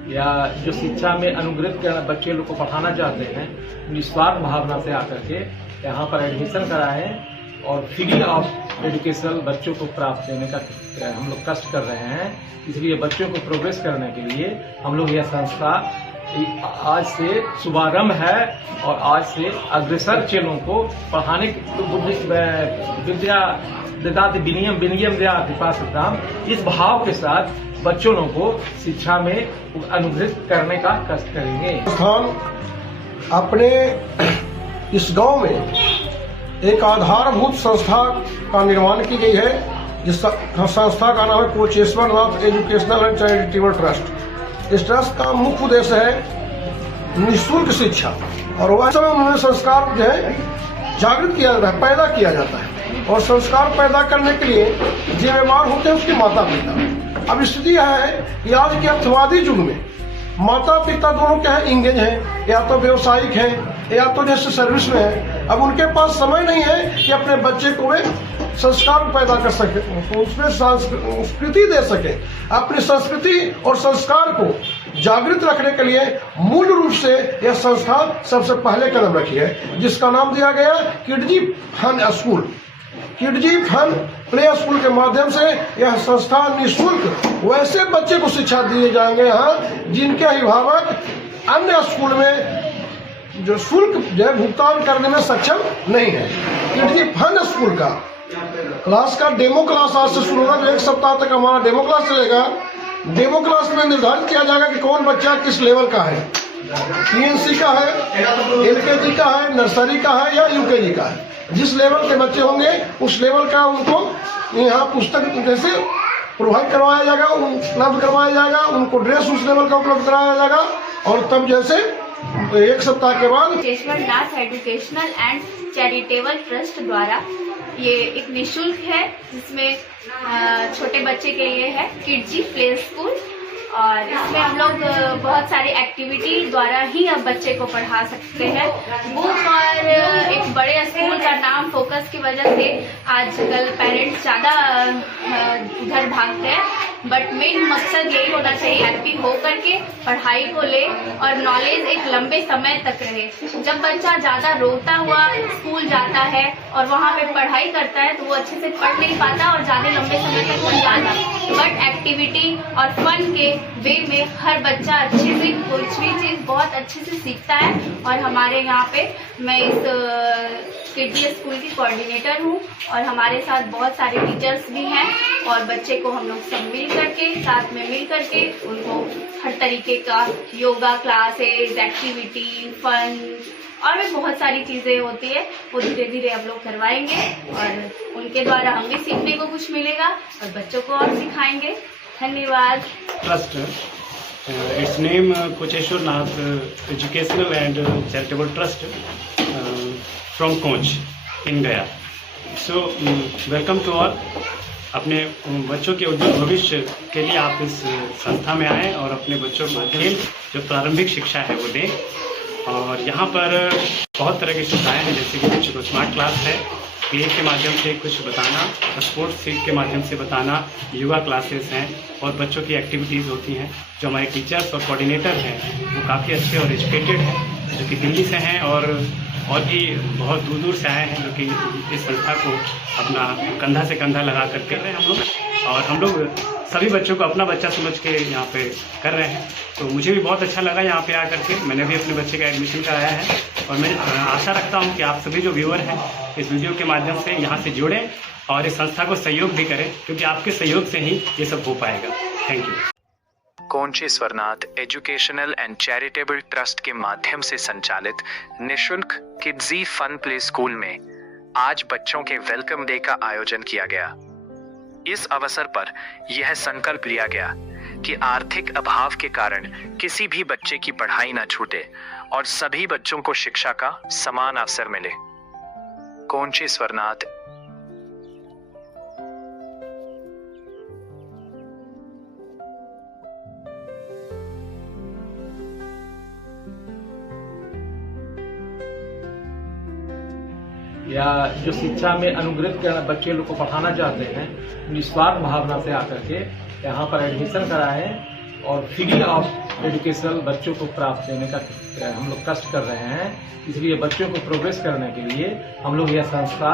या जो शिक्षा में अनुग्रहित बच्चे लोग को पढ़ाना चाहते हैं, निस्वार्थ भावना से आकर के यहाँ पर एडमिशन कराएं और फ्री ऑफ एजुकेशन बच्चों को प्राप्त देने का हम लोग कष्ट कर रहे हैं। इसलिए बच्चों को प्रोग्रेस करने के लिए हम लोग यह संस्था आज से शुभारंभ है और आज से अग्रसर चेलों को पढ़ाने विद्या ददाति विनियम विनियम दयाति पाठ्यक्रम, इस भाव के साथ बच्चों को शिक्षा में अनुग्रहित करने का कष्ट करेंगे। संस्थान अपने इस गांव में एक आधारभूत संस्था का निर्माण की गई है, जिस संस्था का नाम है कोचेश्वर Nath educational and charitable trust. इस ट्रस्ट का मुख्य उद्देश्य है निःशुल्क शिक्षा, और वैसे में उन्हें संस्कार जो है जागृत किया जाता है, पैदा किया जाता है, और संस्कार पैदा करने के लिए जिम्मेवार होते हैं उसके माता पिता। अब स्थिति यह है कि आज के अर्थवादी युग में माता पिता दोनों क्या है, इंगेज हैं, या तो व्यवसायिक हैं, या तो जैसे सर्विस में है। अब उनके पास समय नहीं है कि अपने बच्चे को वे संस्कार पैदा कर सके, उसमें संस्कृति दे सके। अपनी संस्कृति और संस्कार को जागृत रखने के लिए मूल रूप से यह संस्था सबसे पहले कदम रखी है, जिसका नाम दिया गया Kidzee fun school. Kidzee fun play school के माध्यम से यह संस्था निःशुल्क वैसे बच्चे को शिक्षा दिए जाएंगे यहाँ जिनके अभिभावक अन्य स्कूल में जो शुल्क जो भुगतान करने में सक्षम नहीं है। किडजी फन स्कूल का क्लास का डेमो क्लास आज से शुरू होगा, जो 1 सप्ताह तक हमारा डेमो क्लास चलेगा। डेमो क्लास में निर्धारित किया जाएगा कि कौन बच्चा किस लेवल का है, PNC का है, LKG का है, नर्सरी का है या UKG का है। जिस लेवल के बच्चे होंगे उस लेवल का उनको यहाँ पुस्तक जैसे प्रोवाइड करवाया जाएगा, उपलब्ध करवाया जाएगा, उनको ड्रेस उस लेवल का उपलब्ध कराया जाएगा, और तब जैसे 1 सप्ताह के बाद कोचेश्वर Nath educational and charitable trust द्वारा ये एक निःशुल्क है, जिसमें छोटे बच्चे के लिए है किडजी प्ले स्कूल, और इसमें हम लोग बहुत सारी एक्टिविटी द्वारा ही अब बच्चे को पढ़ा सकते हैं। बुक और एक बड़े स्कूल का नाम फोकस की वजह से आजकल पेरेंट्स ज़्यादा उधर भागते हैं, बट मेन मकसद यही होना चाहिए एक्टिव हो करके पढ़ाई को ले और नॉलेज एक लंबे समय तक रहे। जब बच्चा ज़्यादा रोता हुआ स्कूल जाता है और वहाँ पे पढ़ाई करता है तो वो अच्छे से पढ़ नहीं पाता और ज़्यादा लंबे समय तक नहीं जाता। बट एक्टिविटी और फन के वे में हर बच्चा अच्छे से कुछ भी चीज़ बहुत अच्छे से सीखता है। और हमारे यहाँ पे मैं इस किडजी स्कूल की कोऑर्डिनेटर हूँ, और हमारे साथ बहुत सारे टीचर्स भी हैं, और बच्चे को हम लोग सब मिल करके साथ में मिल करके उनको हर तरीके का योगा क्लासेस, एक्टिविटी, फन और भी बहुत सारी चीज़ें होती है, वो धीरे धीरे हम लोग करवाएंगे, और उनके द्वारा हम भी सीखने को कुछ मिलेगा और बच्चों को और सिखाएंगे। धन्यवाद। Trust its name Kocheshwar Nath educational and charitable trust from Koch in Gaya. So welcome to all. अपने बच्चों के उज्जवल भविष्य के लिए आप इस संस्था में आएँ और अपने बच्चों को खेल जो प्रारंभिक शिक्षा है वो दें। और यहाँ पर बहुत तरह की सुविधाएं हैं, जैसे कि बच्चों को स्मार्ट क्लास है, प्ले के माध्यम से कुछ बताना, स्पोर्ट्स फील्ड के माध्यम से बताना, योगा क्लासेस हैं, और बच्चों की एक्टिविटीज़ होती हैं। जो हमारे टीचर्स और कोऑर्डिनेटर हैं वो काफ़ी अच्छे और एजुकेटेड हैं, जो कि दिल्ली से हैं और भी बहुत दूर दूर से आए हैं, जो कि इस संस्था को अपना कंधा से कंधा लगा कर कर रहे हैं हम लोग। और हम लोग सभी बच्चों को अपना बच्चा समझ के यहाँ पे कर रहे हैं, तो मुझे भी बहुत अच्छा लगा यहाँ पे आकर के। मैंने भी अपने बच्चे का एडमिशन कराया है, और मैं आशा रखता हूँ कि आप सभी जो व्यूअर हैं इस वीडियो के माध्यम से यहाँ से जुड़ें और इस संस्था को सहयोग भी करें, क्योंकि आपके सहयोग से ही ये सब हो पाएगा। Thank you. Kocheshwarnath educational and charitable trust के माध्यम से संचालित निःशुल्क किडजी फन प्ले स्कूल में आज बच्चों के वेलकम डे का आयोजन किया गया। इस अवसर पर यह संकल्प लिया गया कि आर्थिक अभाव के कारण किसी भी बच्चे की पढ़ाई न छूटे और सभी बच्चों को शिक्षा का समान अवसर मिले। कोचेश्वरनाथ या जो शिक्षा में अनुग्रहित करना बच्चे लोग को पढ़ाना चाहते हैं, निस्वार्थ भावना से आकर के यहाँ पर एडमिशन कराएं और फ्री ऑफ एजुकेशन बच्चों को प्राप्त देने का हम लोग कष्ट कर रहे हैं। इसलिए बच्चों को प्रोग्रेस करने के लिए हम लोग यह संस्था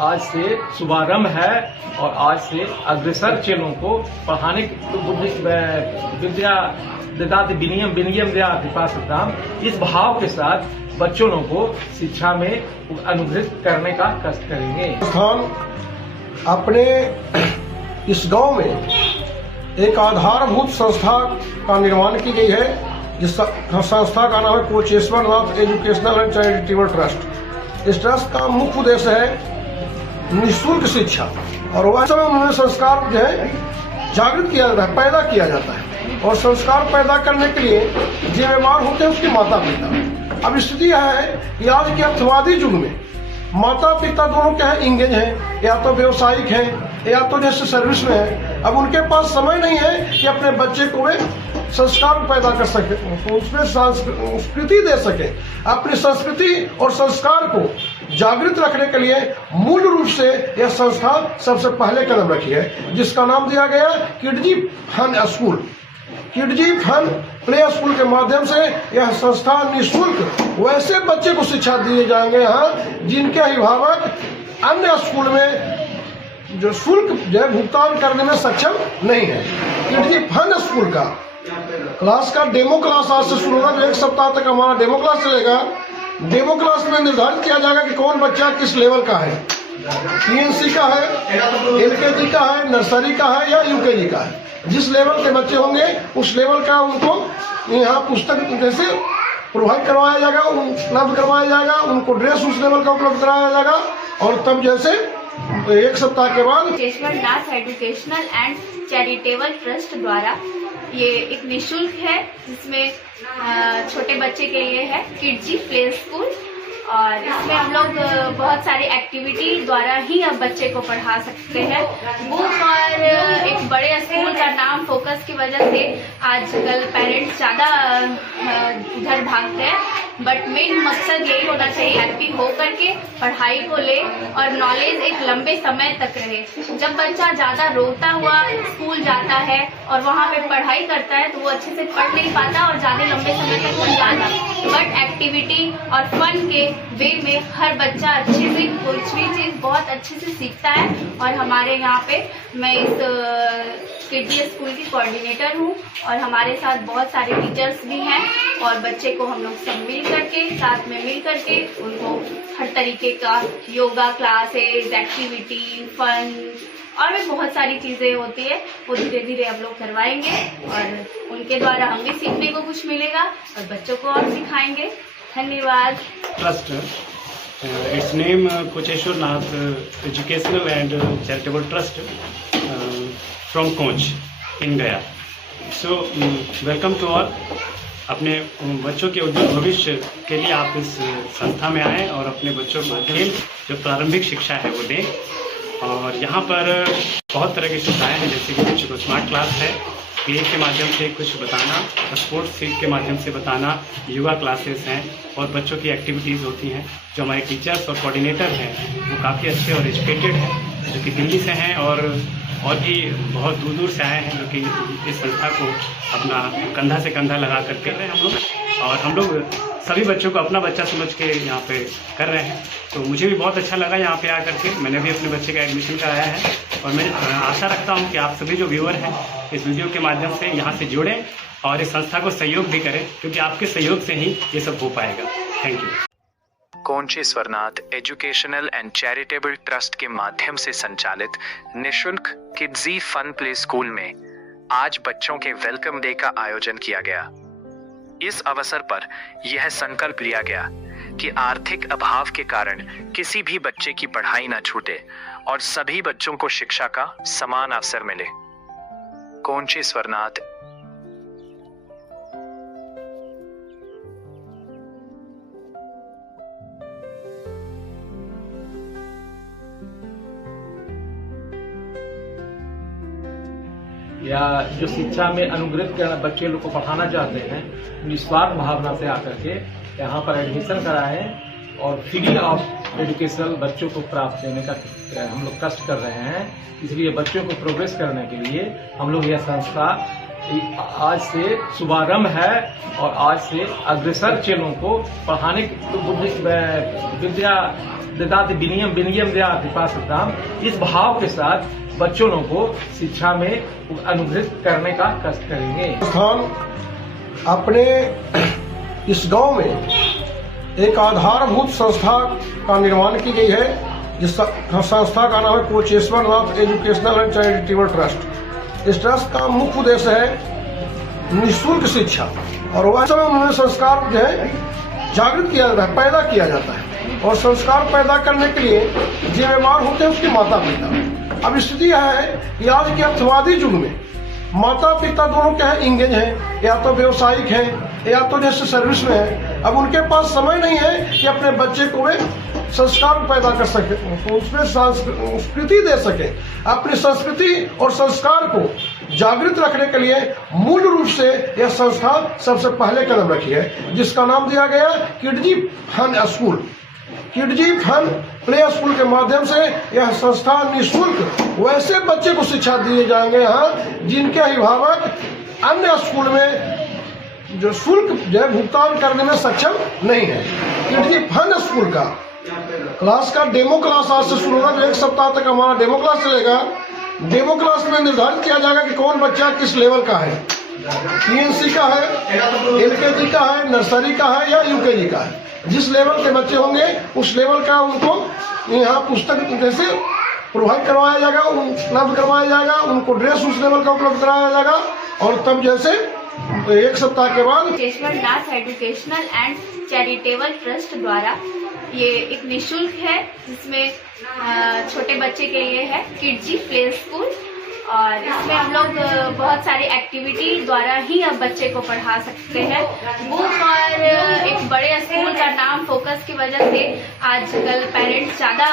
आज से शुभारंभ है और आज से अग्रसर चेलों को पढ़ाने विद्या ददाति विनयम विनयम दयाति पात्रताम, इस भाव के साथ बच्चों लोगों को शिक्षा में अनुग्रहित करने का कष्ट करेंगे। संस्थान अपने इस गांव में एक आधारभूत संस्था का निर्माण की गई है, जिस संस्था का नाम है कोचेश्वर Nath educational and charitable trust. इस ट्रस्ट का मुख्य उद्देश्य है निःशुल्क शिक्षा, और वैसे में उन्हें संस्कार जो है जागृत किया जाता है, पैदा किया जाता है, और संस्कार पैदा करने के लिए जिम्मेवार होते हैं उसके माता पिता। अब स्थिति यह है कि आज के अर्थवादी युग में माता पिता दोनों क्या है, इंगेज हैं, या तो व्यवसायिक हैं, या तो जैसे सर्विस में है। अब उनके पास समय नहीं है कि अपने बच्चे को वे संस्कार पैदा कर सके, उसमें संस्कृति दे सके। अपनी संस्कृति और संस्कार को जागृत रखने के लिए मूल रूप से यह संस्था सबसे पहले कदम रखी है, जिसका नाम दिया गया Kidzee fun school. Kidzee fun play school के माध्यम से यह संस्था निःशुल्क वैसे बच्चे को शिक्षा दिए जाएंगे यहाँ जिनके अभिभावक अन्य स्कूल में जो शुल्क जो भुगतान करने में सक्षम नहीं है। किडजी फन स्कूल का क्लास का डेमो क्लास आज से शुरू होगा, जो 1 सप्ताह तक हमारा डेमो क्लास चलेगा। डेमो क्लास में निर्धारित किया जाएगा कि कौन बच्चा किस लेवल का है, PNC का है, LKG का है, नर्सरी का है या UKG का है। जिस लेवल के बच्चे होंगे उस लेवल का उनको यहाँ पुस्तक जैसे प्रोवाइड करवाया जाएगा, उपलब्ध करवाया जाएगा, उनको ड्रेस उस लेवल का उपलब्ध कराया जाएगा, और तब जैसे 1 सप्ताह के बाद कोचेश्वर Nath educational and charitable trust द्वारा ये एक निःशुल्क है, जिसमें छोटे बच्चे के लिए है किडजी प्ले स्कूल, और इसमें हम लोग बहुत सारी एक्टिविटी द्वारा ही अब बच्चे को पढ़ा सकते हैं। बुक और एक बड़े स्कूल का नाम फोकस की वजह से आजकल पेरेंट्स ज़्यादा इधर भागते हैं, बट मेन मकसद यही होना चाहिए एक्टिव हो करके पढ़ाई को ले और नॉलेज एक लंबे समय तक रहे। जब बच्चा ज़्यादा रोता हुआ स्कूल जाता है और वहाँ पे पढ़ाई करता है तो वो अच्छे से पढ़ नहीं पाता और ज़्यादा लंबे समय तक नहीं जाता। बट एक्टिविटी और फन के वे में हर बच्चा अच्छे से कुछ भी चीज़ बहुत अच्छे से सीखता है। और हमारे यहाँ पे मैं इस किडजी स्कूल की कोऑर्डिनेटर हूँ, और हमारे साथ बहुत सारे टीचर्स भी हैं, और बच्चे को हम लोग सब मिल करके साथ में मिल करके उनको हर तरीके का योगा क्लासेस, एक्टिविटी, फन और भी बहुत सारी चीज़ें होती है, वो धीरे धीरे हम लोग करवाएंगे, और उनके द्वारा हम भी सीखने को कुछ मिलेगा और बच्चों को और सिखाएंगे। धन्यवाद। Trust its name Kocheshwar Nath educational and charitable trust from Koch in Gaya. So welcome to all. अपने बच्चों के उज्जवल भविष्य के लिए आप इस संस्था में आएँ और अपने बच्चों को जो प्रारंभिक शिक्षा है वो दें। और यहाँ पर बहुत तरह की सुविधाएं हैं, जैसे कि बच्चों को स्मार्ट क्लास है, प्ले के माध्यम से कुछ बताना, स्पोर्ट्स फील्ड के माध्यम से बताना, योगा क्लासेस हैं, और बच्चों की एक्टिविटीज़ होती हैं। जो हमारे टीचर्स और कोऑर्डिनेटर हैं वो काफ़ी अच्छे और एजुकेटेड हैं, जो कि दिल्ली से हैं और भी बहुत दूर दूर से आए हैं, जो कि इस संस्था को अपना कंधा से कंधा लगा कर कर रहे हैं हम लोग। और हम लोग सभी बच्चों को अपना बच्चा समझ के यहाँ पे कर रहे हैं, तो मुझे भी बहुत अच्छा लगा यहाँ पे आकर के। मैंने भी अपने बच्चे का एडमिशन कराया है, और मैं आशा रखता हूँ कि आप सभी जो व्यूअर हैं इस वीडियो के माध्यम से यहाँ से जुड़ें और इस संस्था को सहयोग भी करें, क्योंकि आपके सहयोग से ही ये सब हो पाएगा। Thank you. Kocheshwarnath educational and charitable trust के माध्यम से संचालित निःशुल्क किडजी फन प्ले स्कूल में आज बच्चों के वेलकम डे का आयोजन किया गया। इस अवसर पर यह संकल्प लिया गया कि आर्थिक अभाव के कारण किसी भी बच्चे की पढ़ाई न छूटे और सभी बच्चों को शिक्षा का समान अवसर मिले। कोचेश्वरनाथ या जो शिक्षा में अनुग्रहित करना बच्चे लोग को पढ़ाना चाहते हैं, निस्वार्थ भावना से आकर के यहाँ पर एडमिशन कराएं और फ्री ऑफ एजुकेशन बच्चों को प्राप्त देने का हम लोग कष्ट कर रहे हैं। इसलिए बच्चों को प्रोग्रेस करने के लिए हम लोग यह संस्था आज से शुभारंभ है, और आज से अग्रसर चेलों को पढ़ाने विद्या ददाति विनयम विनयम दयाति पात्रताम, इस भाव के साथ बच्चों को शिक्षा में अनुग्रहित करने का कष्ट करेंगे। संस्थान अपने इस गांव में एक आधारभूत संस्था का निर्माण की गई है, जिस संस्था का नाम है कोचेश्वर Nath educational and charitable trust. इस ट्रस्ट का मुख्य उद्देश्य है निःशुल्क शिक्षा, और वैसे में उन्हें संस्कार जो है जागृत किया जाता है, पैदा किया जाता है, और संस्कार पैदा करने के लिए जिम्मेवार होते हैं उसके माता पिता। अब स्थिति यह है कि आज के अर्थवादी युग में माता पिता दोनों क्या है, इंगेज हैं, या तो व्यवसायिक हैं, या तो जैसे सर्विस में है। अब उनके पास समय नहीं है कि अपने बच्चे को वे संस्कार पैदा कर सके, उसमें संस्कृति दे सके। अपनी संस्कृति और संस्कार को जागृत रखने के लिए मूल रूप से यह संस्था सबसे पहले कदम रखी है, जिसका नाम दिया गया Kidzee fun school. Kidzee fun play school के माध्यम से यह संस्था निःशुल्क वैसे बच्चे को शिक्षा दिए जाएंगे यहाँ जिनके अभिभावक अन्य स्कूल में जो शुल्क जो भुगतान करने में सक्षम नहीं है। किडजी फन स्कूल का क्लास का डेमो क्लास आज से शुरू होगा, जो 1 सप्ताह तक हमारा डेमो क्लास चलेगा। डेमो क्लास में निर्धारित किया जाएगा कि कौन बच्चा किस लेवल का है, PNC का है, LKG का है, नर्सरी का है या UKG का है। जिस लेवल के बच्चे होंगे उस लेवल का उनको यहाँ पुस्तक जैसे प्रोवाइड करवाया जाएगा, उपलब्ध करवाया जाएगा, उनको ड्रेस उस लेवल का उपलब्ध कराया जाएगा, और तब जैसे 1 सप्ताह के बाद कोचेश्वर Nath educational and charitable trust द्वारा ये एक निःशुल्क है, जिसमें छोटे बच्चे के लिए है किडजी प्ले स्कूल, और इसमें हम लोग बहुत सारी एक्टिविटी द्वारा ही अब बच्चे को पढ़ा सकते हैं। बुक और एक बड़े स्कूल का नाम फोकस की वजह से आजकल पेरेंट्स ज़्यादा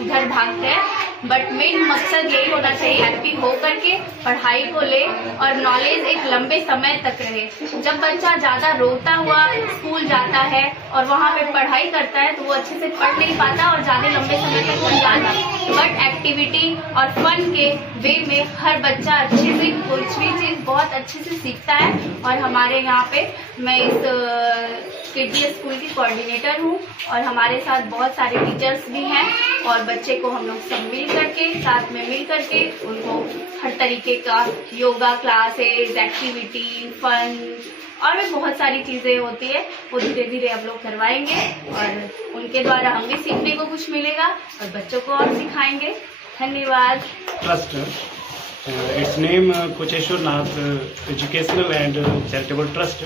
उधर भागते हैं, बट मेन मकसद यही होना चाहिए हैप्पी हो करके पढ़ाई को ले और नॉलेज एक लंबे समय तक रहे। जब बच्चा ज़्यादा रोता हुआ स्कूल जाता है और वहाँ पे पढ़ाई करता है तो वो अच्छे से पढ़ नहीं पाता और ज़्यादा लंबे समय तक नहीं जाता। बट एक्टिविटी और फन के वे में हर बच्चा अच्छे से कुछ भी चीज़ बहुत अच्छे से सीखता है। और हमारे यहाँ पे मैं इस किडजी स्कूल की कोऑर्डिनेटर हूँ, और हमारे साथ बहुत सारे टीचर्स भी हैं, और बच्चे को हम लोग सब मिल करके साथ में मिल करके उनको हर तरीके का योगा क्लासेस, एक्टिविटी, फन और भी बहुत सारी चीज़ें होती है, वो धीरे धीरे हम लोग करवाएंगे, और उनके द्वारा हम भी सीखने को कुछ मिलेगा और बच्चों को और सिखाएंगे। धन्यवाद। Trust its name Kocheshwar Nath educational and charitable trust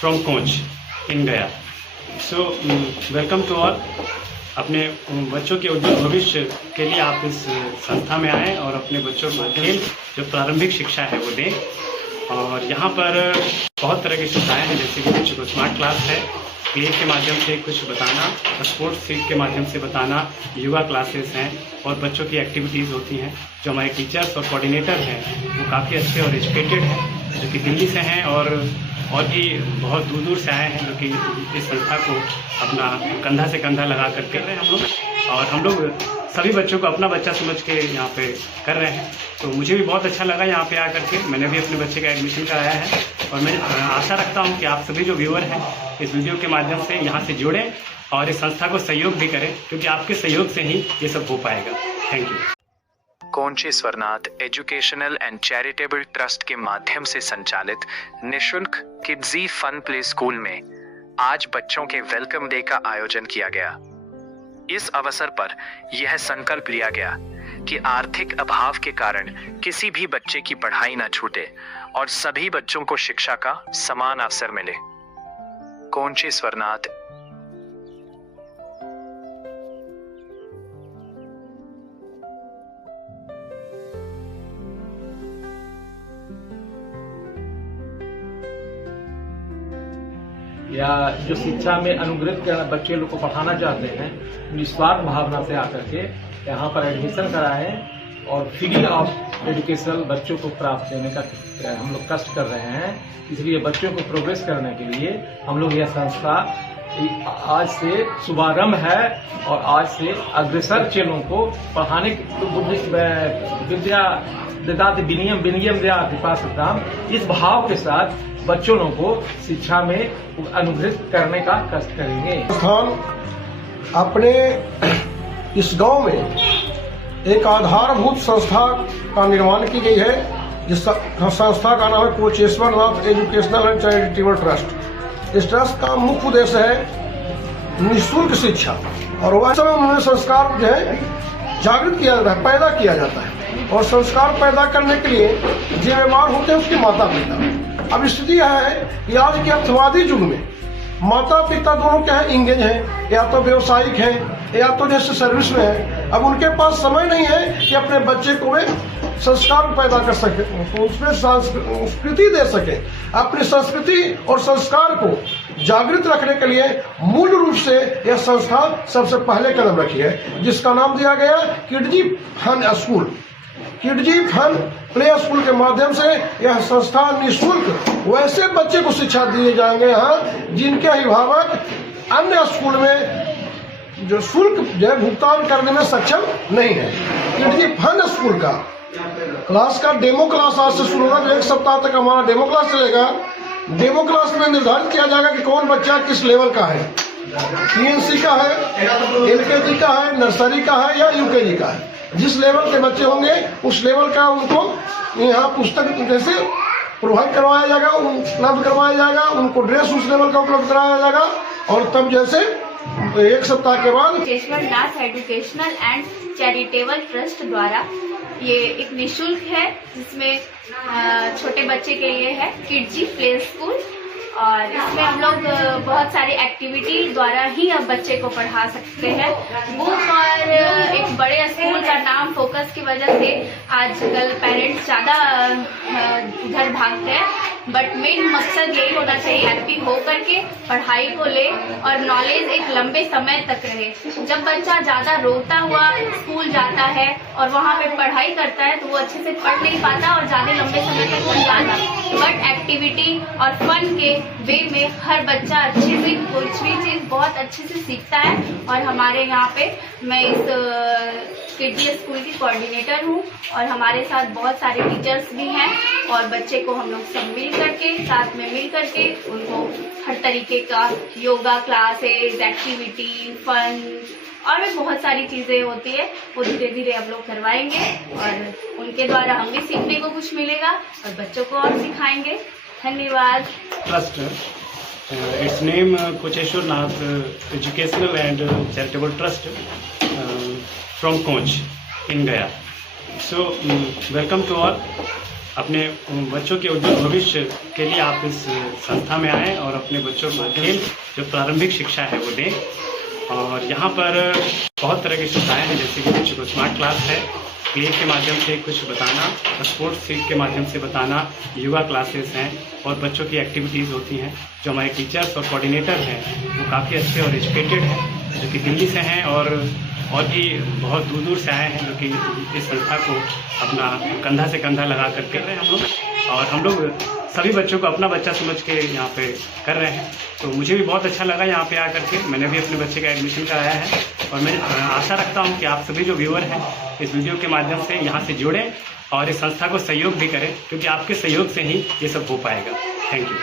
from Koch in Gaya. So welcome to all. अपने बच्चों के उज्जवल भविष्य के लिए आप इस संस्था में आएँ और अपने बच्चों को खेल जो प्रारंभिक शिक्षा है वो दें। और यहाँ पर बहुत तरह की सुविधाएं हैं, जैसे कि बच्चों को स्मार्ट क्लास है, प्ले के माध्यम से कुछ बताना, स्पोर्ट्स फील्ड के माध्यम से बताना, योगा क्लासेस हैं, और बच्चों की एक्टिविटीज़ होती हैं। जो हमारे टीचर्स और कोऑर्डिनेटर हैं वो काफ़ी अच्छे और एजुकेटेड हैं, जो कि दिल्ली से हैं और भी बहुत दूर दूर से आए हैं, जो कि इस संस्था को अपना कंधा से कंधा लगा कर कर रहे हैं हम लोग। और हम लोग सभी बच्चों को अपना बच्चा समझ के यहाँ पे कर रहे हैं, तो मुझे भी बहुत अच्छा लगा यहाँ पे आकर के। मैंने भी अपने बच्चे का एडमिशन कराया है, और मैं आशा रखता हूँ कि आप सभी जो व्यूअर हैं इस वीडियो के माध्यम से यहाँ से जुड़ें और इस संस्था को सहयोग भी करें, क्योंकि आपके सहयोग से ही ये सब हो पाएगा। Thank you. Kocheshwar Nath educational and charitable trust के माध्यम से संचालित निःशुल्क किडजी फन प्ले स्कूल में आज बच्चों के वेलकम डे का आयोजन किया गया। इस अवसर पर यह संकल्प लिया गया कि आर्थिक अभाव के कारण किसी भी बच्चे की पढ़ाई न छूटे और सभी बच्चों को शिक्षा का समान अवसर मिले। कोचेश्वर नाथ या जो शिक्षा में अनुग्रहित बच्चे लोग को पढ़ाना चाहते हैं, निस्वार्थ भावना से आकर के यहाँ पर एडमिशन कराएं और फ्री ऑफ एजुकेशन बच्चों को प्राप्त देने का हम लोग कष्ट कर रहे हैं। इसलिए बच्चों को प्रोग्रेस करने के लिए हम लोग यह संस्था आज से शुभारंभ है, और आज से अग्रसर चेलों को पढ़ाने विद्या ददाति विनियम विनियम दयाति पाठ्यक्रम, इस भाव के साथ बच्चों को शिक्षा में अनुग्रहित करने का कष्ट करेंगे। संस्थान अपने इस गांव में एक आधारभूत संस्था का निर्माण की गई है, जिस संस्था का नाम है कोचेश्वर Nath educational and charitable trust. इस ट्रस्ट का मुख्य उद्देश्य है निःशुल्क शिक्षा, और वैसे में उन्हें संस्कार जो है जागृत किया जाता है, पैदा किया जाता है, और संस्कार पैदा करने के लिए जिम्मेवार होते हैं उसके माता पिता। अब स्थिति यह है कि आज के अर्थवादी युग में माता पिता दोनों क्या है, इंगेज हैं, या तो व्यवसायिक हैं, या तो जैसे सर्विस में है। अब उनके पास समय नहीं है कि अपने बच्चे को वे संस्कार पैदा कर सके, उसमें संस्कृति दे सके। अपनी संस्कृति और संस्कार को जागृत रखने के लिए मूल रूप से यह संस्था सबसे पहले कदम रखी है, जिसका नाम दिया गया Kidzee fun school. Kidzee fun play school के माध्यम से यह संस्था निःशुल्क वैसे बच्चे को शिक्षा दिए जाएंगे यहाँ जिनके अभिभावक अन्य स्कूल में जो शुल्क जो भुगतान करने में सक्षम नहीं है। किडजी फन स्कूल का क्लास का डेमो क्लास आज से शुरू होगा, जो 1 सप्ताह तक हमारा डेमो क्लास चलेगा। डेमो क्लास में निर्धारित किया जाएगा कि कौन बच्चा किस लेवल का है, PNC का है, LKG का है, नर्सरी का है या UKG का है। जिस लेवल के बच्चे होंगे उस लेवल का उनको यहाँ पुस्तक जैसे प्रोवाइड करवाया जाएगा, उपलब्ध करवाया जाएगा, उनको ड्रेस उस लेवल का उपलब्ध कराया जाएगा, और तब जैसे 1 सप्ताह के बाद कोचेश्वर Nath educational and charitable trust द्वारा ये एक निःशुल्क है, जिसमें छोटे बच्चे के लिए है किडजी प्ले स्कूल, और इसमें हम लोग बहुत सारी एक्टिविटी द्वारा ही अब बच्चे को पढ़ा सकते हैं। बुक और एक बड़े स्कूल का नाम फोकस की वजह से आजकल पेरेंट्स ज़्यादा उधर भागते हैं, बट मेन मकसद यही होना चाहिए एक्टिव हो करके पढ़ाई को ले और नॉलेज एक लंबे समय तक रहे। जब बच्चा ज़्यादा रोता हुआ स्कूल जाता है और वहाँ पे पढ़ाई करता है तो वो अच्छे से पढ़ नहीं पाता और ज़्यादा लंबे समय तक नहीं जाता। बट एक्टिविटी और फन के वे में हर बच्चा अच्छे से कुछ भी चीज़ बहुत अच्छे से सीखता है। और हमारे यहाँ पे मैं इस किडजी स्कूल की कोऑर्डिनेटर हूँ, और हमारे साथ बहुत सारे टीचर्स भी हैं, और बच्चे को हम लोग सब मिल करके साथ में मिल करके उनको हर तरीके का योगा क्लासेस, एक्टिविटी, फन और भी बहुत सारी चीज़ें होती है, वो धीरे धीरे हम लोग करवाएंगे, और उनके द्वारा हम भी सीखने को कुछ मिलेगा और बच्चों को और सिखाएंगे। धन्यवाद। Trust its name Kocheshwar Nath educational and charitable trust from Koch in Gaya. So welcome to all. अपने बच्चों के उज्जवल भविष्य के लिए आप इस संस्था में आएँ और अपने बच्चों को खेल जो प्रारंभिक शिक्षा है वो दें। और यहाँ पर बहुत तरह की सुविधाएं हैं, जैसे कि बच्चों को स्मार्ट क्लास है, प्ले के माध्यम से कुछ बताना, स्पोर्ट्स फील्ड के माध्यम से बताना, योगा क्लासेस हैं, और बच्चों की एक्टिविटीज़ होती हैं। जो हमारे टीचर्स और कोऑर्डिनेटर हैं वो काफ़ी अच्छे और एजुकेटेड हैं, जो कि दिल्ली से हैं और भी बहुत दूर दूर से आए हैं, जो कि इस संस्था को अपना कंधा से कंधा लगा कर कर रहे हैं हम लोग। और हम लोग सभी बच्चों को अपना बच्चा समझ के यहाँ पे कर रहे हैं, तो मुझे भी बहुत अच्छा लगा यहाँ पे आकर के। मैंने भी अपने बच्चे का एडमिशन कराया है, और मैं आशा रखता हूँ कि आप सभी जो व्यूअर हैं इस वीडियो के माध्यम से यहाँ से जुड़ें और इस संस्था को सहयोग भी करें, क्योंकि आपके सहयोग से ही ये सब हो पाएगा। Thank you.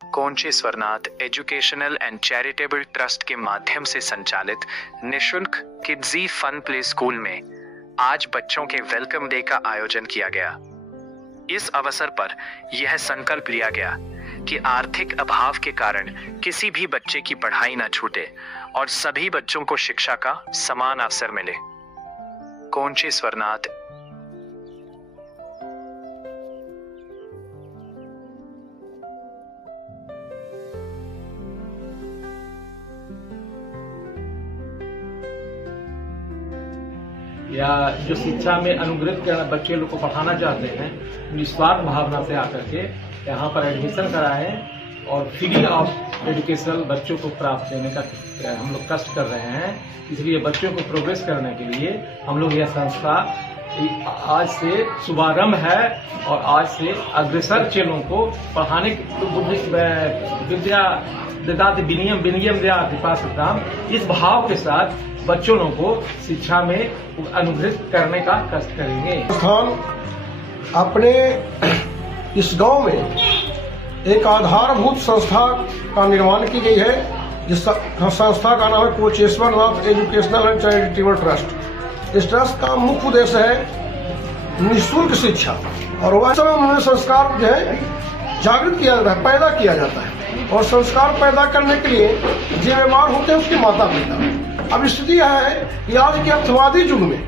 Kocheshwar Nath educational and charitable trust के माध्यम से संचालित निःशुल्क किडजी फन प्ले स्कूल में आज बच्चों के वेलकम डे का आयोजन किया गया। इस अवसर पर यह संकल्प लिया गया कि आर्थिक अभाव के कारण किसी भी बच्चे की पढ़ाई न छूटे और सभी बच्चों को शिक्षा का समान अवसर मिले। कोचेश्वर नाथ या जो शिक्षा में अनुग्रहित बच्चे लोग को पढ़ाना चाहते हैं, निस्वार्थ भावना से आकर के यहाँ पर एडमिशन कराएं और फ्री ऑफ एजुकेशन बच्चों को प्राप्त देने का हम लोग कष्ट कर रहे हैं। इसलिए बच्चों को प्रोग्रेस करने के लिए हम लोग यह संस्था आज से शुभारंभ है, और आज से अग्रसर चेलों को पढ़ाने विद्या ददाति विनियम विनियम दयाति पाठ्यक्रम, इस भाव के साथ बच्चों को शिक्षा में अनुग्रहित करने का कष्ट करेंगे। संस्थान अपने इस गांव में एक आधारभूत संस्था का निर्माण की गई है, जिस संस्था का नाम है कोचेश्वर Nath educational and charitable trust. इस ट्रस्ट का मुख्य उद्देश्य है निःशुल्क शिक्षा, और वैसे में उन्हें संस्कार जो है जागृत किया जाता है, पैदा किया जाता है। और संस्कार पैदा करने के लिए जिम्मेवार होते हैं उसके माता पिता। अब स्थिति है कि आज के अर्थवादी युग में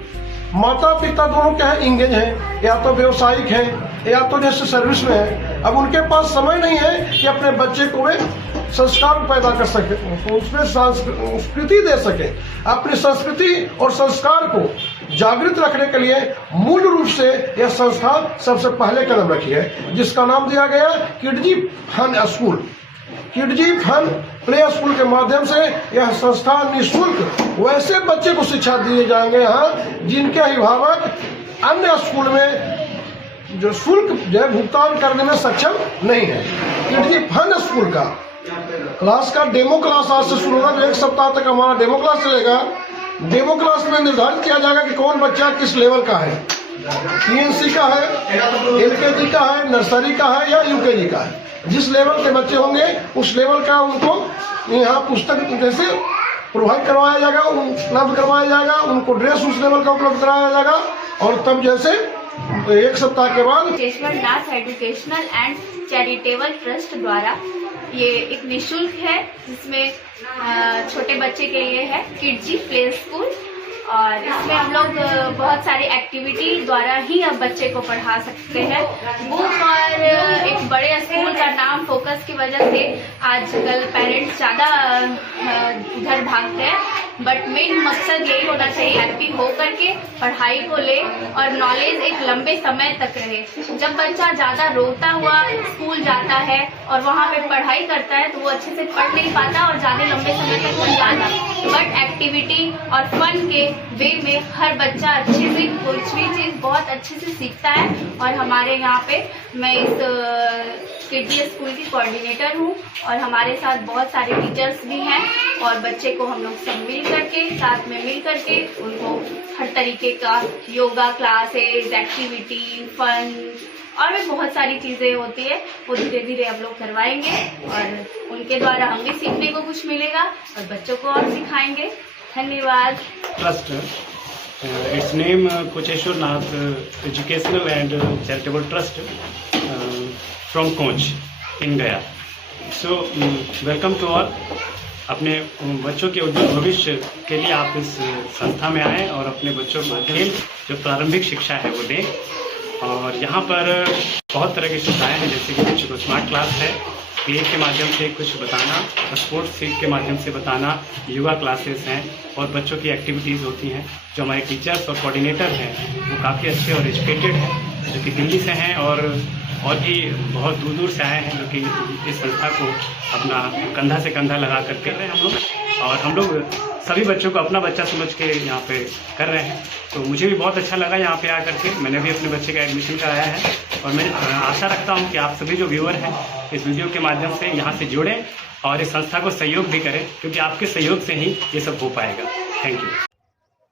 माता पिता दोनों क्या है, इंगेज हैं, या तो व्यवसायिक हैं, या तो जैसे सर्विस में है। अब उनके पास समय नहीं है कि अपने बच्चे को वे संस्कार पैदा कर सके, उसमें संस्कृति दे सके। अपनी संस्कृति और संस्कार को जागृत रखने के लिए मूल रूप से यह संस्था सबसे पहले कदम रखी है, जिसका नाम दिया गया Kidzee fun school. Kidzee fun play school के माध्यम से यह संस्था निःशुल्क वैसे बच्चे को शिक्षा दिए जाएंगे यहाँ जिनके अभिभावक अन्य स्कूल में जो शुल्क जो भुगतान करने में सक्षम नहीं है। किडजी फन स्कूल का क्लास का डेमो क्लास आज से शुरू होगा, तो 1 सप्ताह तक हमारा डेमो क्लास चलेगा। डेमो क्लास में निर्धारित किया जाएगा कि कौन बच्चा किस लेवल का है, PNC का है, LKG का है, नर्सरी का है या UKG का है। जिस लेवल के बच्चे होंगे उस लेवल का उनको यहाँ पुस्तक जैसे प्रोवाइड करवाया जाएगा, उपलब्ध करवाया जाएगा, उनको ड्रेस उस लेवल का उपलब्ध कराया जाएगा। और तब जैसे 1 सप्ताह के बाद कोचेश्वर Nath educational and charitable trust द्वारा ये एक निःशुल्क है, जिसमें छोटे बच्चे के लिए है किडजी प्ले स्कूल। और इसमें हम लोग बहुत सारी एक्टिविटी द्वारा ही अब बच्चे को पढ़ा सकते हैं। बुक और एक बड़े स्कूल का नाम फोकस की वजह से आजकल पेरेंट्स ज़्यादा इधर भागते हैं, बट मेन मकसद यही होना चाहिए एक्टिव हो करके पढ़ाई को ले और नॉलेज एक लंबे समय तक रहे। जब बच्चा ज़्यादा रोता हुआ स्कूल जाता है और वहाँ पे पढ़ाई करता है तो वो अच्छे से पढ़ नहीं पाता और ज़्यादा लंबे समय तक नहीं जाता। बट एक्टिविटी और फन के वे में हर बच्चा अच्छे से कुछ भी चीज़ बहुत अच्छे से सीखता है। और हमारे यहाँ पे मैं इस किडजी स्कूल की कोऑर्डिनेटर हूँ और हमारे साथ बहुत सारे टीचर्स भी हैं और बच्चे को हम लोग सब मिल करके साथ में मिल करके उनको हर तरीके का योगा क्लासेस, एक्टिविटी, फन और भी बहुत सारी चीज़ें होती है वो धीरे धीरे हम लोग करवाएंगे और उनके द्वारा हम भी सीखने को कुछ मिलेगा और बच्चों को और सिखाएंगे। धन्यवाद। Trust its name Kocheshwar Nath educational and charitable trust from Koch in Gaya. So welcome to all. अपने बच्चों के उज्जवल भविष्य के लिए आप इस संस्था में आएँ और अपने बच्चों को खेल जो प्रारंभिक शिक्षा है वो दें। और यहाँ पर बहुत तरह की सुविधाएं हैं, जैसे कि बच्चों को स्मार्ट क्लास है, प्ले के माध्यम से कुछ बताना, स्पोर्ट्स फील्ड के माध्यम से बताना, योगा क्लासेस हैं और बच्चों की एक्टिविटीज़ होती हैं। जो हमारे टीचर्स और कोऑर्डिनेटर हैं वो काफ़ी अच्छे और एजुकेटेड हैं, जो कि दिल्ली से हैं और भी बहुत दूर दूर से आए हैं, जो कि इस संस्था को अपना कंधा से कंधा लगा कर कर रहे हैं हम लोग। और हम लोग सभी बच्चों को अपना बच्चा समझ के यहाँ पे कर रहे हैं, तो मुझे भी बहुत अच्छा लगा यहाँ पे आकर के। मैंने भी अपने बच्चे का एडमिशन कराया है और मैं आशा रखता हूँ कि आप सभी जो व्यूअर हैं इस वीडियो के माध्यम से यहाँ से जुड़ें और इस संस्था को सहयोग भी करें, क्योंकि आपके सहयोग से ही ये सब हो पाएगा। Thank you.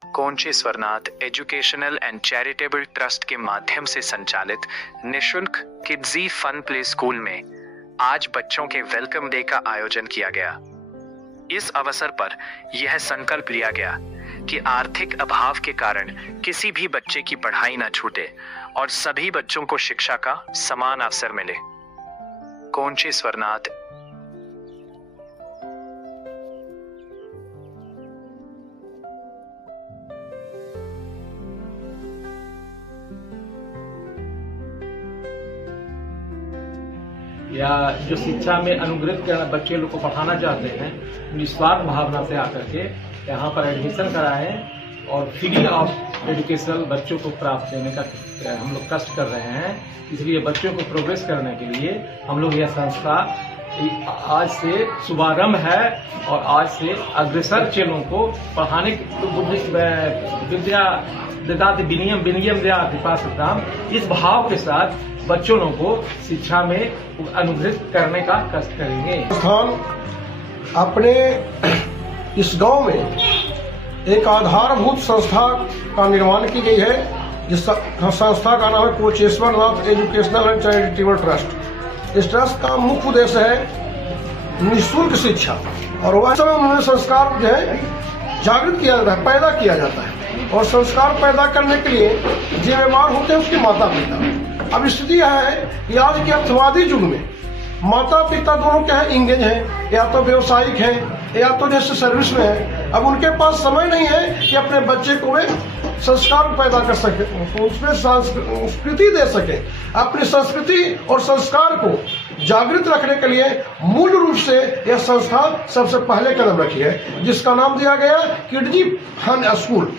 Kocheshwarnath educational and charitable trust के माध्यम से संचालित निःशुल्क किडजी फन प्ले स्कूल में आज बच्चों के वेलकम डे का आयोजन किया गया। इस अवसर पर यह संकल्प लिया गया कि आर्थिक अभाव के कारण किसी भी बच्चे की पढ़ाई न छूटे और सभी बच्चों को शिक्षा का समान अवसर मिले। कोचेश्वरनाथ या जो शिक्षा में अनुग्रहित बच्चे लोग को पढ़ाना चाहते हैं, निस्वार्थ भावना से आकर के यहाँ पर एडमिशन कराएं और फ्री ऑफ एजुकेशन बच्चों को प्राप्त देने का हम लोग कष्ट कर रहे हैं। इसलिए बच्चों को प्रोग्रेस करने के लिए हम लोग यह संस्था आज से शुभारंभ है और आज से अग्रसर चेलों को पढ़ाने विद्या ददाति विनियम विनियम दयाति पाठ्यक्रम, इस भाव के साथ बच्चों को शिक्षा में अनुग्रहित करने का कष्ट करेंगे। संस्थान अपने इस गांव में एक आधारभूत संस्था का निर्माण की गई है, जिस संस्था का नाम है कोचेश्वर Nath educational and charitable trust. इस ट्रस्ट का मुख्य उद्देश्य है निःशुल्क शिक्षा और वैसे में उन्हें संस्कार जो है जागृत किया जाता है, पैदा किया जाता है। और संस्कार पैदा करने के लिए जिम्मेवार होते हैं उसके माता पिता। अब स्थिति यह है कि आज के अर्थवादी युग में माता पिता दोनों क्या है, इंगेज हैं, या तो व्यवसायिक हैं या तो जैसे सर्विस में है। अब उनके पास समय नहीं है कि अपने बच्चे को वे संस्कार पैदा कर सके, उसमें संस्कृति दे सके। अपनी संस्कृति और संस्कार को जागृत रखने के लिए मूल रूप से यह संस्था सबसे पहले कदम रखी है, जिसका नाम दिया गया Kidzee fun school.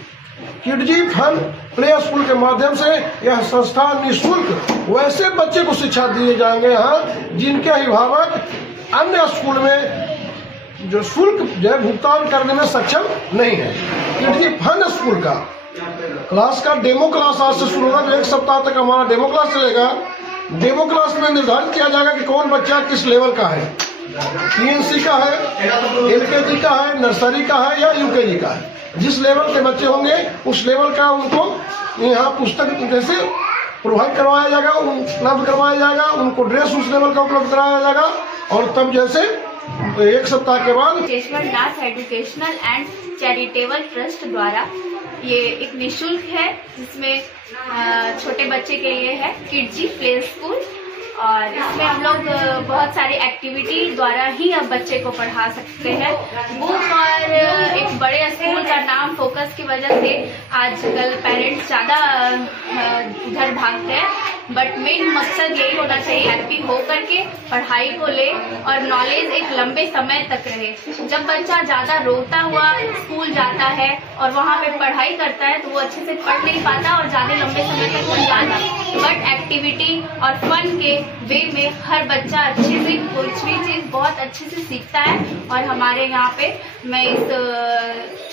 Kidzee fun play school के माध्यम से यह संस्था निःशुल्क वैसे बच्चे को शिक्षा दिए जाएंगे यहाँ जिनके अभिभावक अन्य स्कूल में जो शुल्क जो भुगतान करने में सक्षम नहीं है। किडजी फन स्कूल का क्लास का डेमो क्लास आज से शुरू होगा। 1 सप्ताह तक हमारा डेमो क्लास चलेगा। डेमो क्लास में निर्धारित किया जाएगा कि कौन बच्चा किस लेवल का है, PNC का है, LKG का है, नर्सरी का है या UKG का है। जिस लेवल के बच्चे होंगे उस लेवल का उनको यहाँ पुस्तक जैसे प्रोवाइड करवाया जाएगा, उपलब्ध करवाया जाएगा, उनको ड्रेस उस लेवल का उपलब्ध कराया जाएगा। और तब जैसे 1 सप्ताह के बाद कोचेश्वर Nath educational and charitable trust द्वारा ये एक निःशुल्क है, जिसमें छोटे बच्चे के लिए है किडजी प्ले स्कूल। और इसमें हम लोग बहुत सारी एक्टिविटी द्वारा ही अब बच्चे को पढ़ा सकते हैं। बुक और एक बड़े स्कूल का नाम फोकस की वजह से आजकल पेरेंट्स ज़्यादा उधर भागते हैं, बट मेन मकसद यही होना चाहिए हैप्पी हो करके पढ़ाई को ले और नॉलेज एक लंबे समय तक रहे। जब बच्चा ज़्यादा रोता हुआ स्कूल जाता है और वहाँ पे पढ़ाई करता है तो वो अच्छे से पढ़ नहीं पाता और ज़्यादा लंबे समय तक नहीं जाता। बट एक्टिविटी और फन के वे में हर बच्चा अच्छे से कुछ भी चीज़ बहुत अच्छे से सीखता है। और हमारे यहाँ पे मैं इस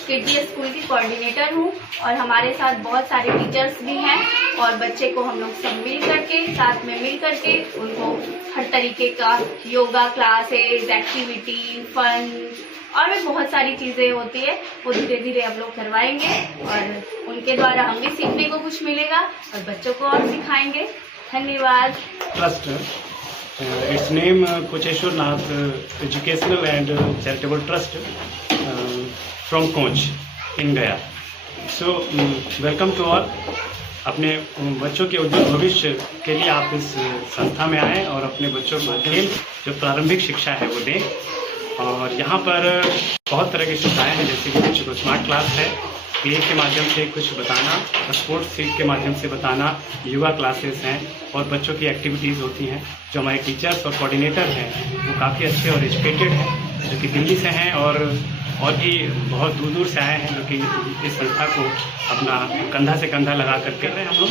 किडजी स्कूल की कोऑर्डिनेटर हूँ और हमारे साथ बहुत सारे टीचर्स भी हैं और बच्चे को हम लोग सब मिल करके साथ में मिल करके उनको हर तरीके का योगा क्लासेस, एक्टिविटी, फन और भी बहुत सारी चीज़ें होती है वो धीरे धीरे हम लोग करवाएंगे और उनके द्वारा हम भी सीखने को कुछ मिलेगा और बच्चों को और सिखाएंगे। धन्यवाद। Trust its name Kocheshwar Nath educational and charitable trust from Koch in Gaya. So welcome to all. अपने बच्चों के उज्जवल भविष्य के लिए आप इस संस्था में आएँ और अपने बच्चों को जो प्रारंभिक शिक्षा है वो दें। और यहाँ पर बहुत तरह की सुविधाएं हैं, जैसे कि बच्चों को स्मार्ट क्लास है, प्ले के माध्यम से कुछ बताना, स्पोर्ट्स फील्ड के माध्यम से बताना, योगा क्लासेस हैं और बच्चों की एक्टिविटीज़ होती हैं। जो हमारे टीचर्स और कोऑर्डिनेटर हैं वो काफ़ी अच्छे और एजुकेटेड हैं, जो कि दिल्ली से हैं और भी बहुत दूर दूर से आए हैं, जो कि इस संस्था को अपना कंधा से कंधा लगा कर कर रहे हैं हम लोग।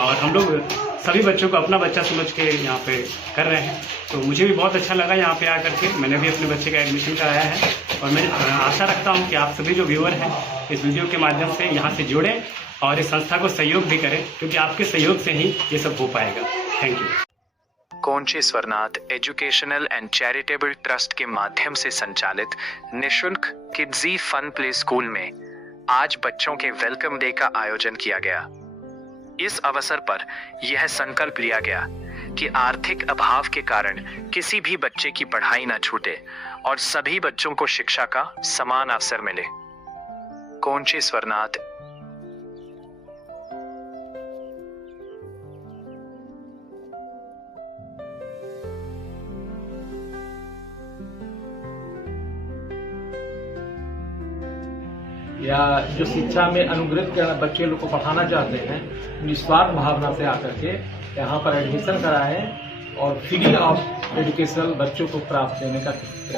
और हम लोग सभी बच्चों को अपना बच्चा समझ के यहाँ पे कर रहे हैं। तो मुझे भी बहुत अच्छा लगा यहाँ पे आकर के। मैंने भी अपने बच्चे का एडमिशन कराया है और मैं आशा रखता हूँ कि आप सभी जो व्यूअर हैं इस वीडियो के माध्यम से यहाँ से जुड़ें और इस संस्था को सहयोग भी करें, क्योंकि आपके सहयोग से ही ये सब हो पाएगा। Thank you. Kocheshwarnath educational and charitable trust के माध्यम से संचालित निःशुल्क किडजी फन प्ले स्कूल में आज बच्चों के वेलकम डे का आयोजन किया गया। इस अवसर पर यह संकल्प लिया गया कि आर्थिक अभाव के कारण किसी भी बच्चे की पढ़ाई न छूटे और सभी बच्चों को शिक्षा का समान अवसर मिले। कोचेश्वरनाथ या जो शिक्षा में अनुग्रहित बच्चे लोग को पढ़ाना चाहते हैं, निस्वार्थ भावना से आकर के यहाँ पर एडमिशन कराएं और फ्री ऑफ एजुकेशन बच्चों को प्राप्त देने का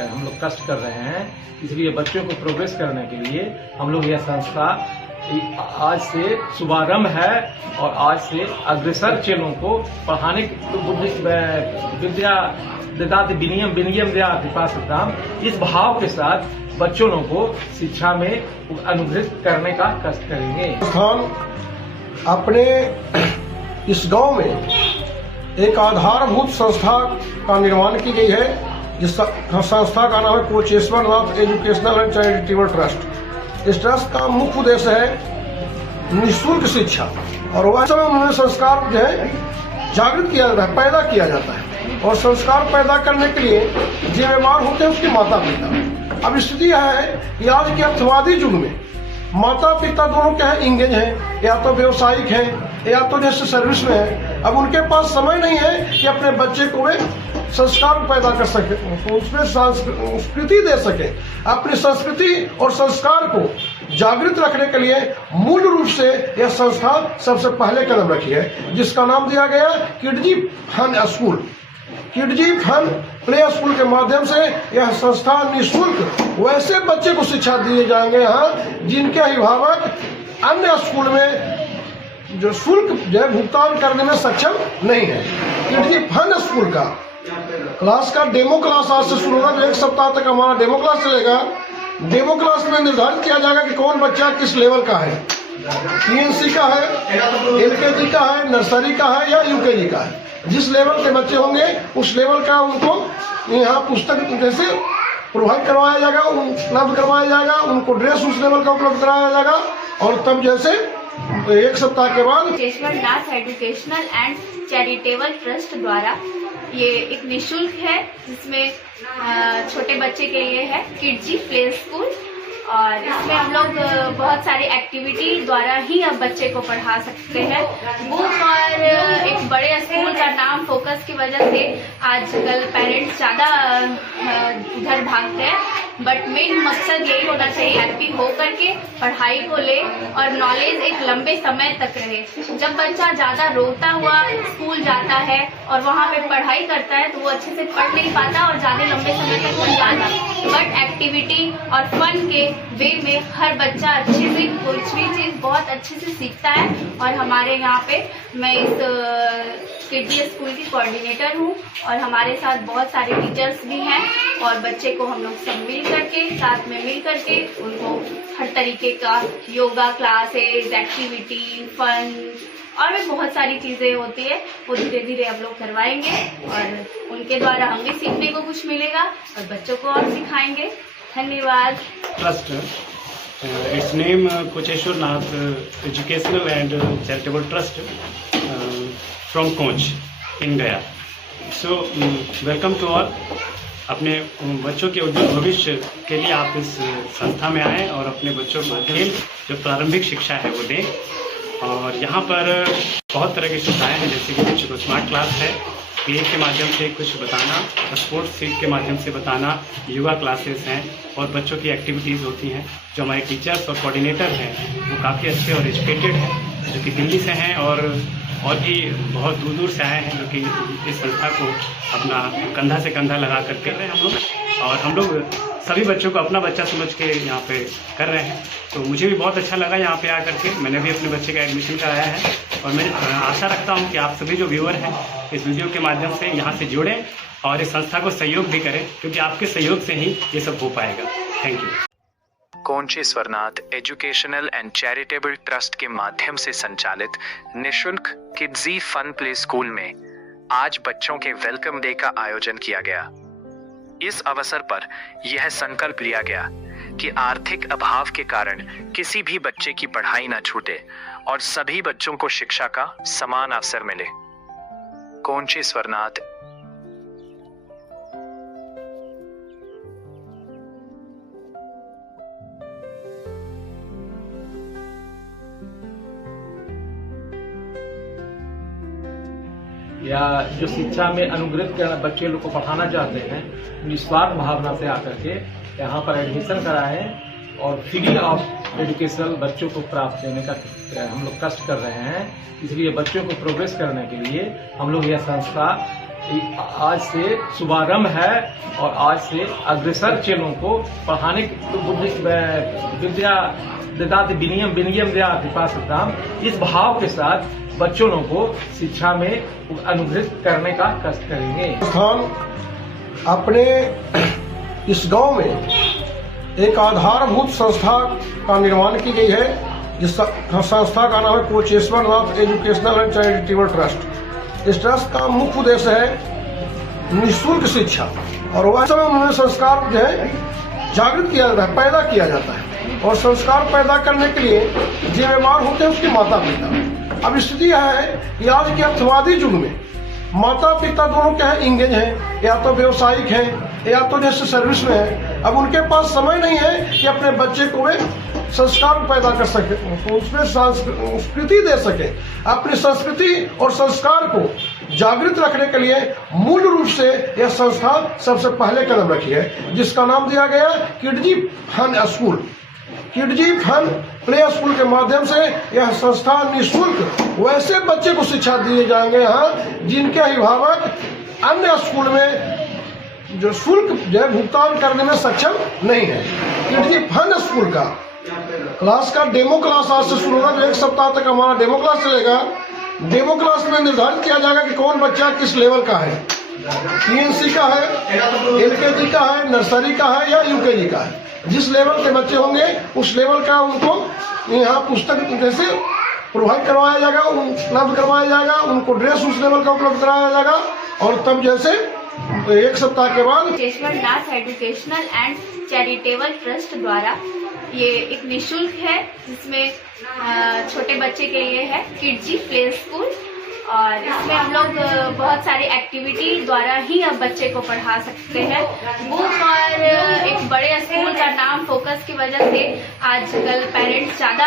हम लोग कष्ट कर रहे हैं। इसलिए बच्चों को प्रोग्रेस करने के लिए हम लोग यह संस्था आज से शुभारंभ है और आज से अग्रसर चेलों को पढ़ाने विद्या ददाति विनियम विनियम दयाति पाठ्यक्रम, इस भाव के साथ बच्चों को शिक्षा में अनुग्रहित करने का कष्ट करेंगे। संस्थान अपने इस गांव में एक आधारभूत संस्था का निर्माण की गई है, जिस संस्था का नाम है कोचेश्वर Nath educational and charitable trust. इस ट्रस्ट का मुख्य उद्देश्य है निःशुल्क शिक्षा और वैसे में उन्हें संस्कार जो है जागृत किया जाता है, पैदा किया जाता है। और संस्कार पैदा करने के लिए जिम्मेवार होते हैं उसके माता पिता। अब स्थिति यह है कि आज के अर्थवादी युग में माता पिता दोनों क्या है, इंगेज हैं, या तो व्यवसायिक हैं या तो जैसे सर्विस में है। अब उनके पास समय नहीं है कि अपने बच्चे को वे संस्कार पैदा कर सके, उसमें संस्कृति दे सके। अपनी संस्कृति और संस्कार को जागृत रखने के लिए मूल रूप से यह संस्था सबसे पहले कदम रखी है, जिसका नाम दिया गया Kidzee fun school. Kidzee fun play school के माध्यम से यह संस्था निःशुल्क वैसे बच्चे को शिक्षा दिए जाएंगे यहाँ जिनके अभिभावक अन्य स्कूल में जो शुल्क जो भुगतान करने में सक्षम नहीं है। किडजी फन स्कूल का क्लास का डेमो क्लास आज से शुरू होगा, तो 1 सप्ताह तक हमारा डेमो क्लास चलेगा। डेमो क्लास में निर्धारित किया जाएगा कि कौन बच्चा किस लेवल का है, PNC का है, LKG का है, नर्सरी का है या UKG का है। जिस लेवल के बच्चे होंगे उस लेवल का उनको यहाँ पुस्तक जैसे प्रोवाइड करवाया जाएगा, उपलब्ध करवाया जाएगा, उनको ड्रेस उस लेवल का उपलब्ध कराया जाएगा और तब जैसे 1 सप्ताह के बाद कोचेश्वर Nath educational and charitable trust द्वारा ये एक निःशुल्क है, जिसमें छोटे बच्चे के लिए है किडजी प्ले स्कूल, और इसमें हम लोग बहुत सारी एक्टिविटी द्वारा ही अब बच्चे को पढ़ा सकते हैं। बुक और एक बड़े स्कूल का नाम फोकस की वजह से आजकल पेरेंट्स ज़्यादा इधर भागते हैं, बट मेन मकसद यही होना चाहिए एक्टिव हो करके पढ़ाई को ले और नॉलेज एक लंबे समय तक रहे। जब बच्चा ज़्यादा रोता हुआ स्कूल जाता है और वहाँ पे पढ़ाई करता है तो वो अच्छे से पढ़ नहीं पाता और ज़्यादा लंबे समय तक नहीं जाता। बट एक्टिविटी और फन के वे में हर बच्चा अच्छे से कुछ भी चीज़ बहुत अच्छे से सीखता है। और हमारे यहाँ पे मैं इस किडजी स्कूल की कोऑर्डिनेटर हूँ और हमारे साथ बहुत सारे टीचर्स भी हैं और बच्चे को हम लोग सब मिल करके साथ में मिल करके उनको हर तरीके का योगा क्लासेस, एक्टिविटी, फन और भी बहुत सारी चीज़ें होती है वो धीरे धीरे हम लोग करवाएंगे और उनके द्वारा हम भी सीखने को कुछ मिलेगा और बच्चों को और सिखाएंगे। धन्यवाद। Trust its name Kocheshwar Nath educational and charitable trust from Koch in Gaya. So welcome to all. अपने बच्चों के उज्जवल भविष्य के लिए आप इस संस्था में आएँ और अपने बच्चों को खेल जो प्रारंभिक शिक्षा है वो दें। और यहाँ पर बहुत तरह की सुविधाएं हैं, जैसे कि बच्चों को स्मार्ट क्लास है, प्ले के माध्यम से कुछ बताना, स्पोर्ट्स फील्ड के माध्यम से बताना, योगा क्लासेस हैं और बच्चों की एक्टिविटीज़ होती हैं। जो हमारे टीचर्स और कोऑर्डिनेटर हैं वो काफ़ी अच्छे और एजुकेटेड हैं, जो कि दिल्ली से हैं और भी बहुत दूर दूर से आए हैं, जो कि इस संस्था को अपना कंधा से कंधा लगा कर कर रहे हैं हम लोग। और हम लोग सभी बच्चों को अपना बच्चा समझ के यहाँ पे कर रहे हैं, तो मुझे भी बहुत अच्छा लगा यहाँ पे आकर के। मैंने भी अपने बच्चे का एडमिशन कराया है और मैं आशा रखता हूँ कि आप सभी जो व्यूअर हैं इस वीडियो के माध्यम से यहाँ से जुड़ें और इस संस्था को सहयोग भी करें, क्योंकि आपके सहयोग से ही ये सब हो पाएगा। Thank you. Kocheshwarnath educational and charitable trust के माध्यम से संचालित निःशुल्क किडजी फन प्ले स्कूल में आज बच्चों के वेलकम डे का आयोजन किया गया। इस अवसर पर यह संकल्प लिया गया कि आर्थिक अभाव के कारण किसी भी बच्चे की पढ़ाई न छूटे और सभी बच्चों को शिक्षा का समान अवसर मिले। कोचेश्वरनाथ या जो शिक्षा में अनुग्रहित बच्चे लोग को पढ़ाना चाहते हैं, निस्वार्थ भावना से आकर के यहाँ पर एडमिशन कराएं और फ्री ऑफ एजुकेशन बच्चों को प्राप्त देने का हम लोग कष्ट कर रहे हैं। इसलिए बच्चों को प्रोग्रेस करने के लिए हम लोग यह संस्था आज से शुभारंभ है और आज से अग्रसर चेलों को पढ़ाने विद्या ददाति विनियम विनियम दयाति पाठ्यक्रम, इस भाव के साथ बच्चों को शिक्षा में अनुग्रहित करने का कष्ट करेंगे। संस्थान अपने इस गांव में एक आधारभूत संस्था का निर्माण की गई है, जिस संस्था का नाम है कोचेश्वर Nath educational and charitable trust. इस ट्रस्ट का मुख्य उद्देश्य है निःशुल्क शिक्षा और वैसे में उन्हें संस्कार जो है जागृत किया जाता है, पैदा किया जाता है। और संस्कार पैदा करने के लिए जिम्मेवार होते हैं उसके माता पिता। अब स्थिति यह है कि आज के अर्थवादी युग में माता पिता दोनों क्या है, इंगेज हैं, या तो व्यवसायिक हैं या तो जैसे सर्विस में है। अब उनके पास समय नहीं है कि अपने बच्चे को वे संस्कार पैदा कर सके, उसमें संस्कृति दे सके। अपनी संस्कृति और संस्कार को जागृत रखने के लिए मूल रूप से यह संस्था सबसे पहले कदम रखी है, जिसका नाम दिया गया Kidzee fun school. Kidzee fun play school के माध्यम से यह संस्था निःशुल्क वैसे बच्चे को शिक्षा दिए जाएंगे यहाँ जिनके अभिभावक अन्य स्कूल में जो शुल्क जो भुगतान करने में सक्षम नहीं है। किडजी फन स्कूल का क्लास का डेमो क्लास आज से शुरू होगा, तो 1 सप्ताह तक हमारा डेमो क्लास चलेगा। डेमो क्लास में निर्धारित किया जाएगा कि कौन बच्चा किस लेवल का है, PNC का है, LKG का है, नर्सरी का है या UKG का है। जिस लेवल के बच्चे होंगे उस लेवल का उनको यहाँ पुस्तक जैसे प्रोवाइड करवाया जाएगा, उपलब्ध करवाया जाएगा, उनको ड्रेस उस लेवल का उपलब्ध कराया जाएगा। और तब जैसे 1 सप्ताह के बाद कोचेश्वर Nath educational and charitable trust द्वारा ये एक निःशुल्क है, जिसमें छोटे बच्चे के लिए है किडजी प्ले स्कूल। और इसमें हम लोग बहुत सारी एक्टिविटी द्वारा ही अब बच्चे को पढ़ा सकते हैं। बुक और एक बड़े स्कूल का नाम फोकस की वजह से आजकल पेरेंट्स ज़्यादा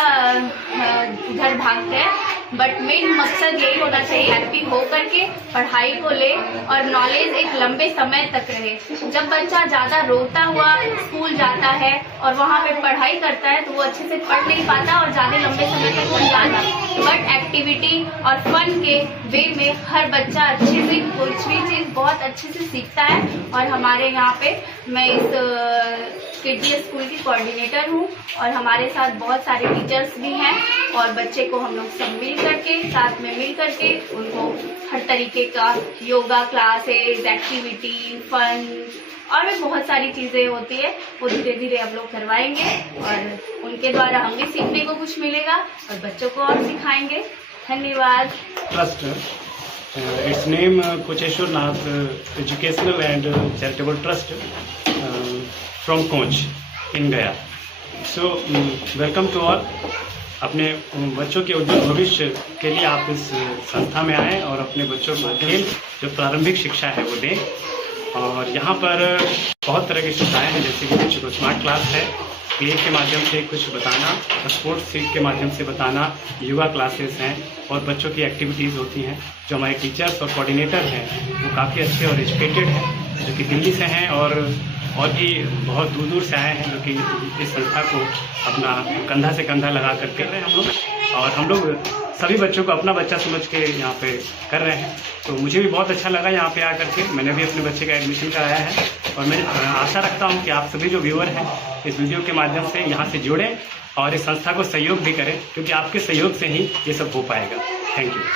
इधर भागते हैं, बट मेन मकसद यही होना चाहिए हैप्पी हो करके पढ़ाई को ले और नॉलेज एक लंबे समय तक रहे। जब बच्चा ज़्यादा रोता हुआ स्कूल जाता है और वहाँ पे पढ़ाई करता है तो वो अच्छे से पढ़ नहीं पाता और ज़्यादा लंबे समय तक नहीं जाता। बट एक्टिविटी और फन के वे में हर बच्चा अच्छे से कुछ भी चीज़ बहुत अच्छे से सीखता है। और हमारे यहाँ पे मैं इस किडजी स्कूल की कोऑर्डिनेटर हूँ और हमारे साथ बहुत सारे टीचर्स भी हैं और बच्चे को हम लोग सब मिल करके साथ में मिल करके उनको हर तरीके का योगा क्लासेस, एक्टिविटी, फन और भी बहुत सारी चीज़ें होती है वो धीरे धीरे हम लोग करवाएंगे और उनके द्वारा हम भी सीखने को कुछ मिलेगा और बच्चों को और सिखाएंगे। धन्यवाद। Trust its name Kocheshwar Nath educational and charitable trust from Koch in Gaya. So welcome to all. अपने बच्चों के उज्जवल भविष्य के लिए आप इस संस्था में आएँ और अपने बच्चों को खेल जो प्रारंभिक शिक्षा है वो दें। और यहाँ पर बहुत तरह की सुविधाएं हैं, जैसे कि बच्चों को स्मार्ट क्लास है, प्ले के माध्यम से कुछ बताना, स्पोर्ट्स सीट के माध्यम से बताना, योगा क्लासेस हैं और बच्चों की एक्टिविटीज़ होती हैं। जो हमारे टीचर्स और कोऑर्डिनेटर हैं वो काफ़ी अच्छे और एजुकेटेड हैं, जो कि दिल्ली से हैं और भी बहुत दूर दूर से आए हैं, जो कि इस संस्था को अपना कंधा से कंधा लगा कर कर रहे हैं हम लोग। और हम लोग सभी बच्चों को अपना बच्चा समझ के यहाँ पे कर रहे हैं, तो मुझे भी बहुत अच्छा लगा यहाँ पे आकर के। मैंने भी अपने बच्चे का एडमिशन कराया है और मैं आशा रखता हूँ कि आप सभी जो व्यूअर हैं इस वीडियो के माध्यम से यहाँ से जुड़ें और इस संस्था को सहयोग भी करें, क्योंकि आपके सहयोग से ही ये सब हो पाएगा। Thank you.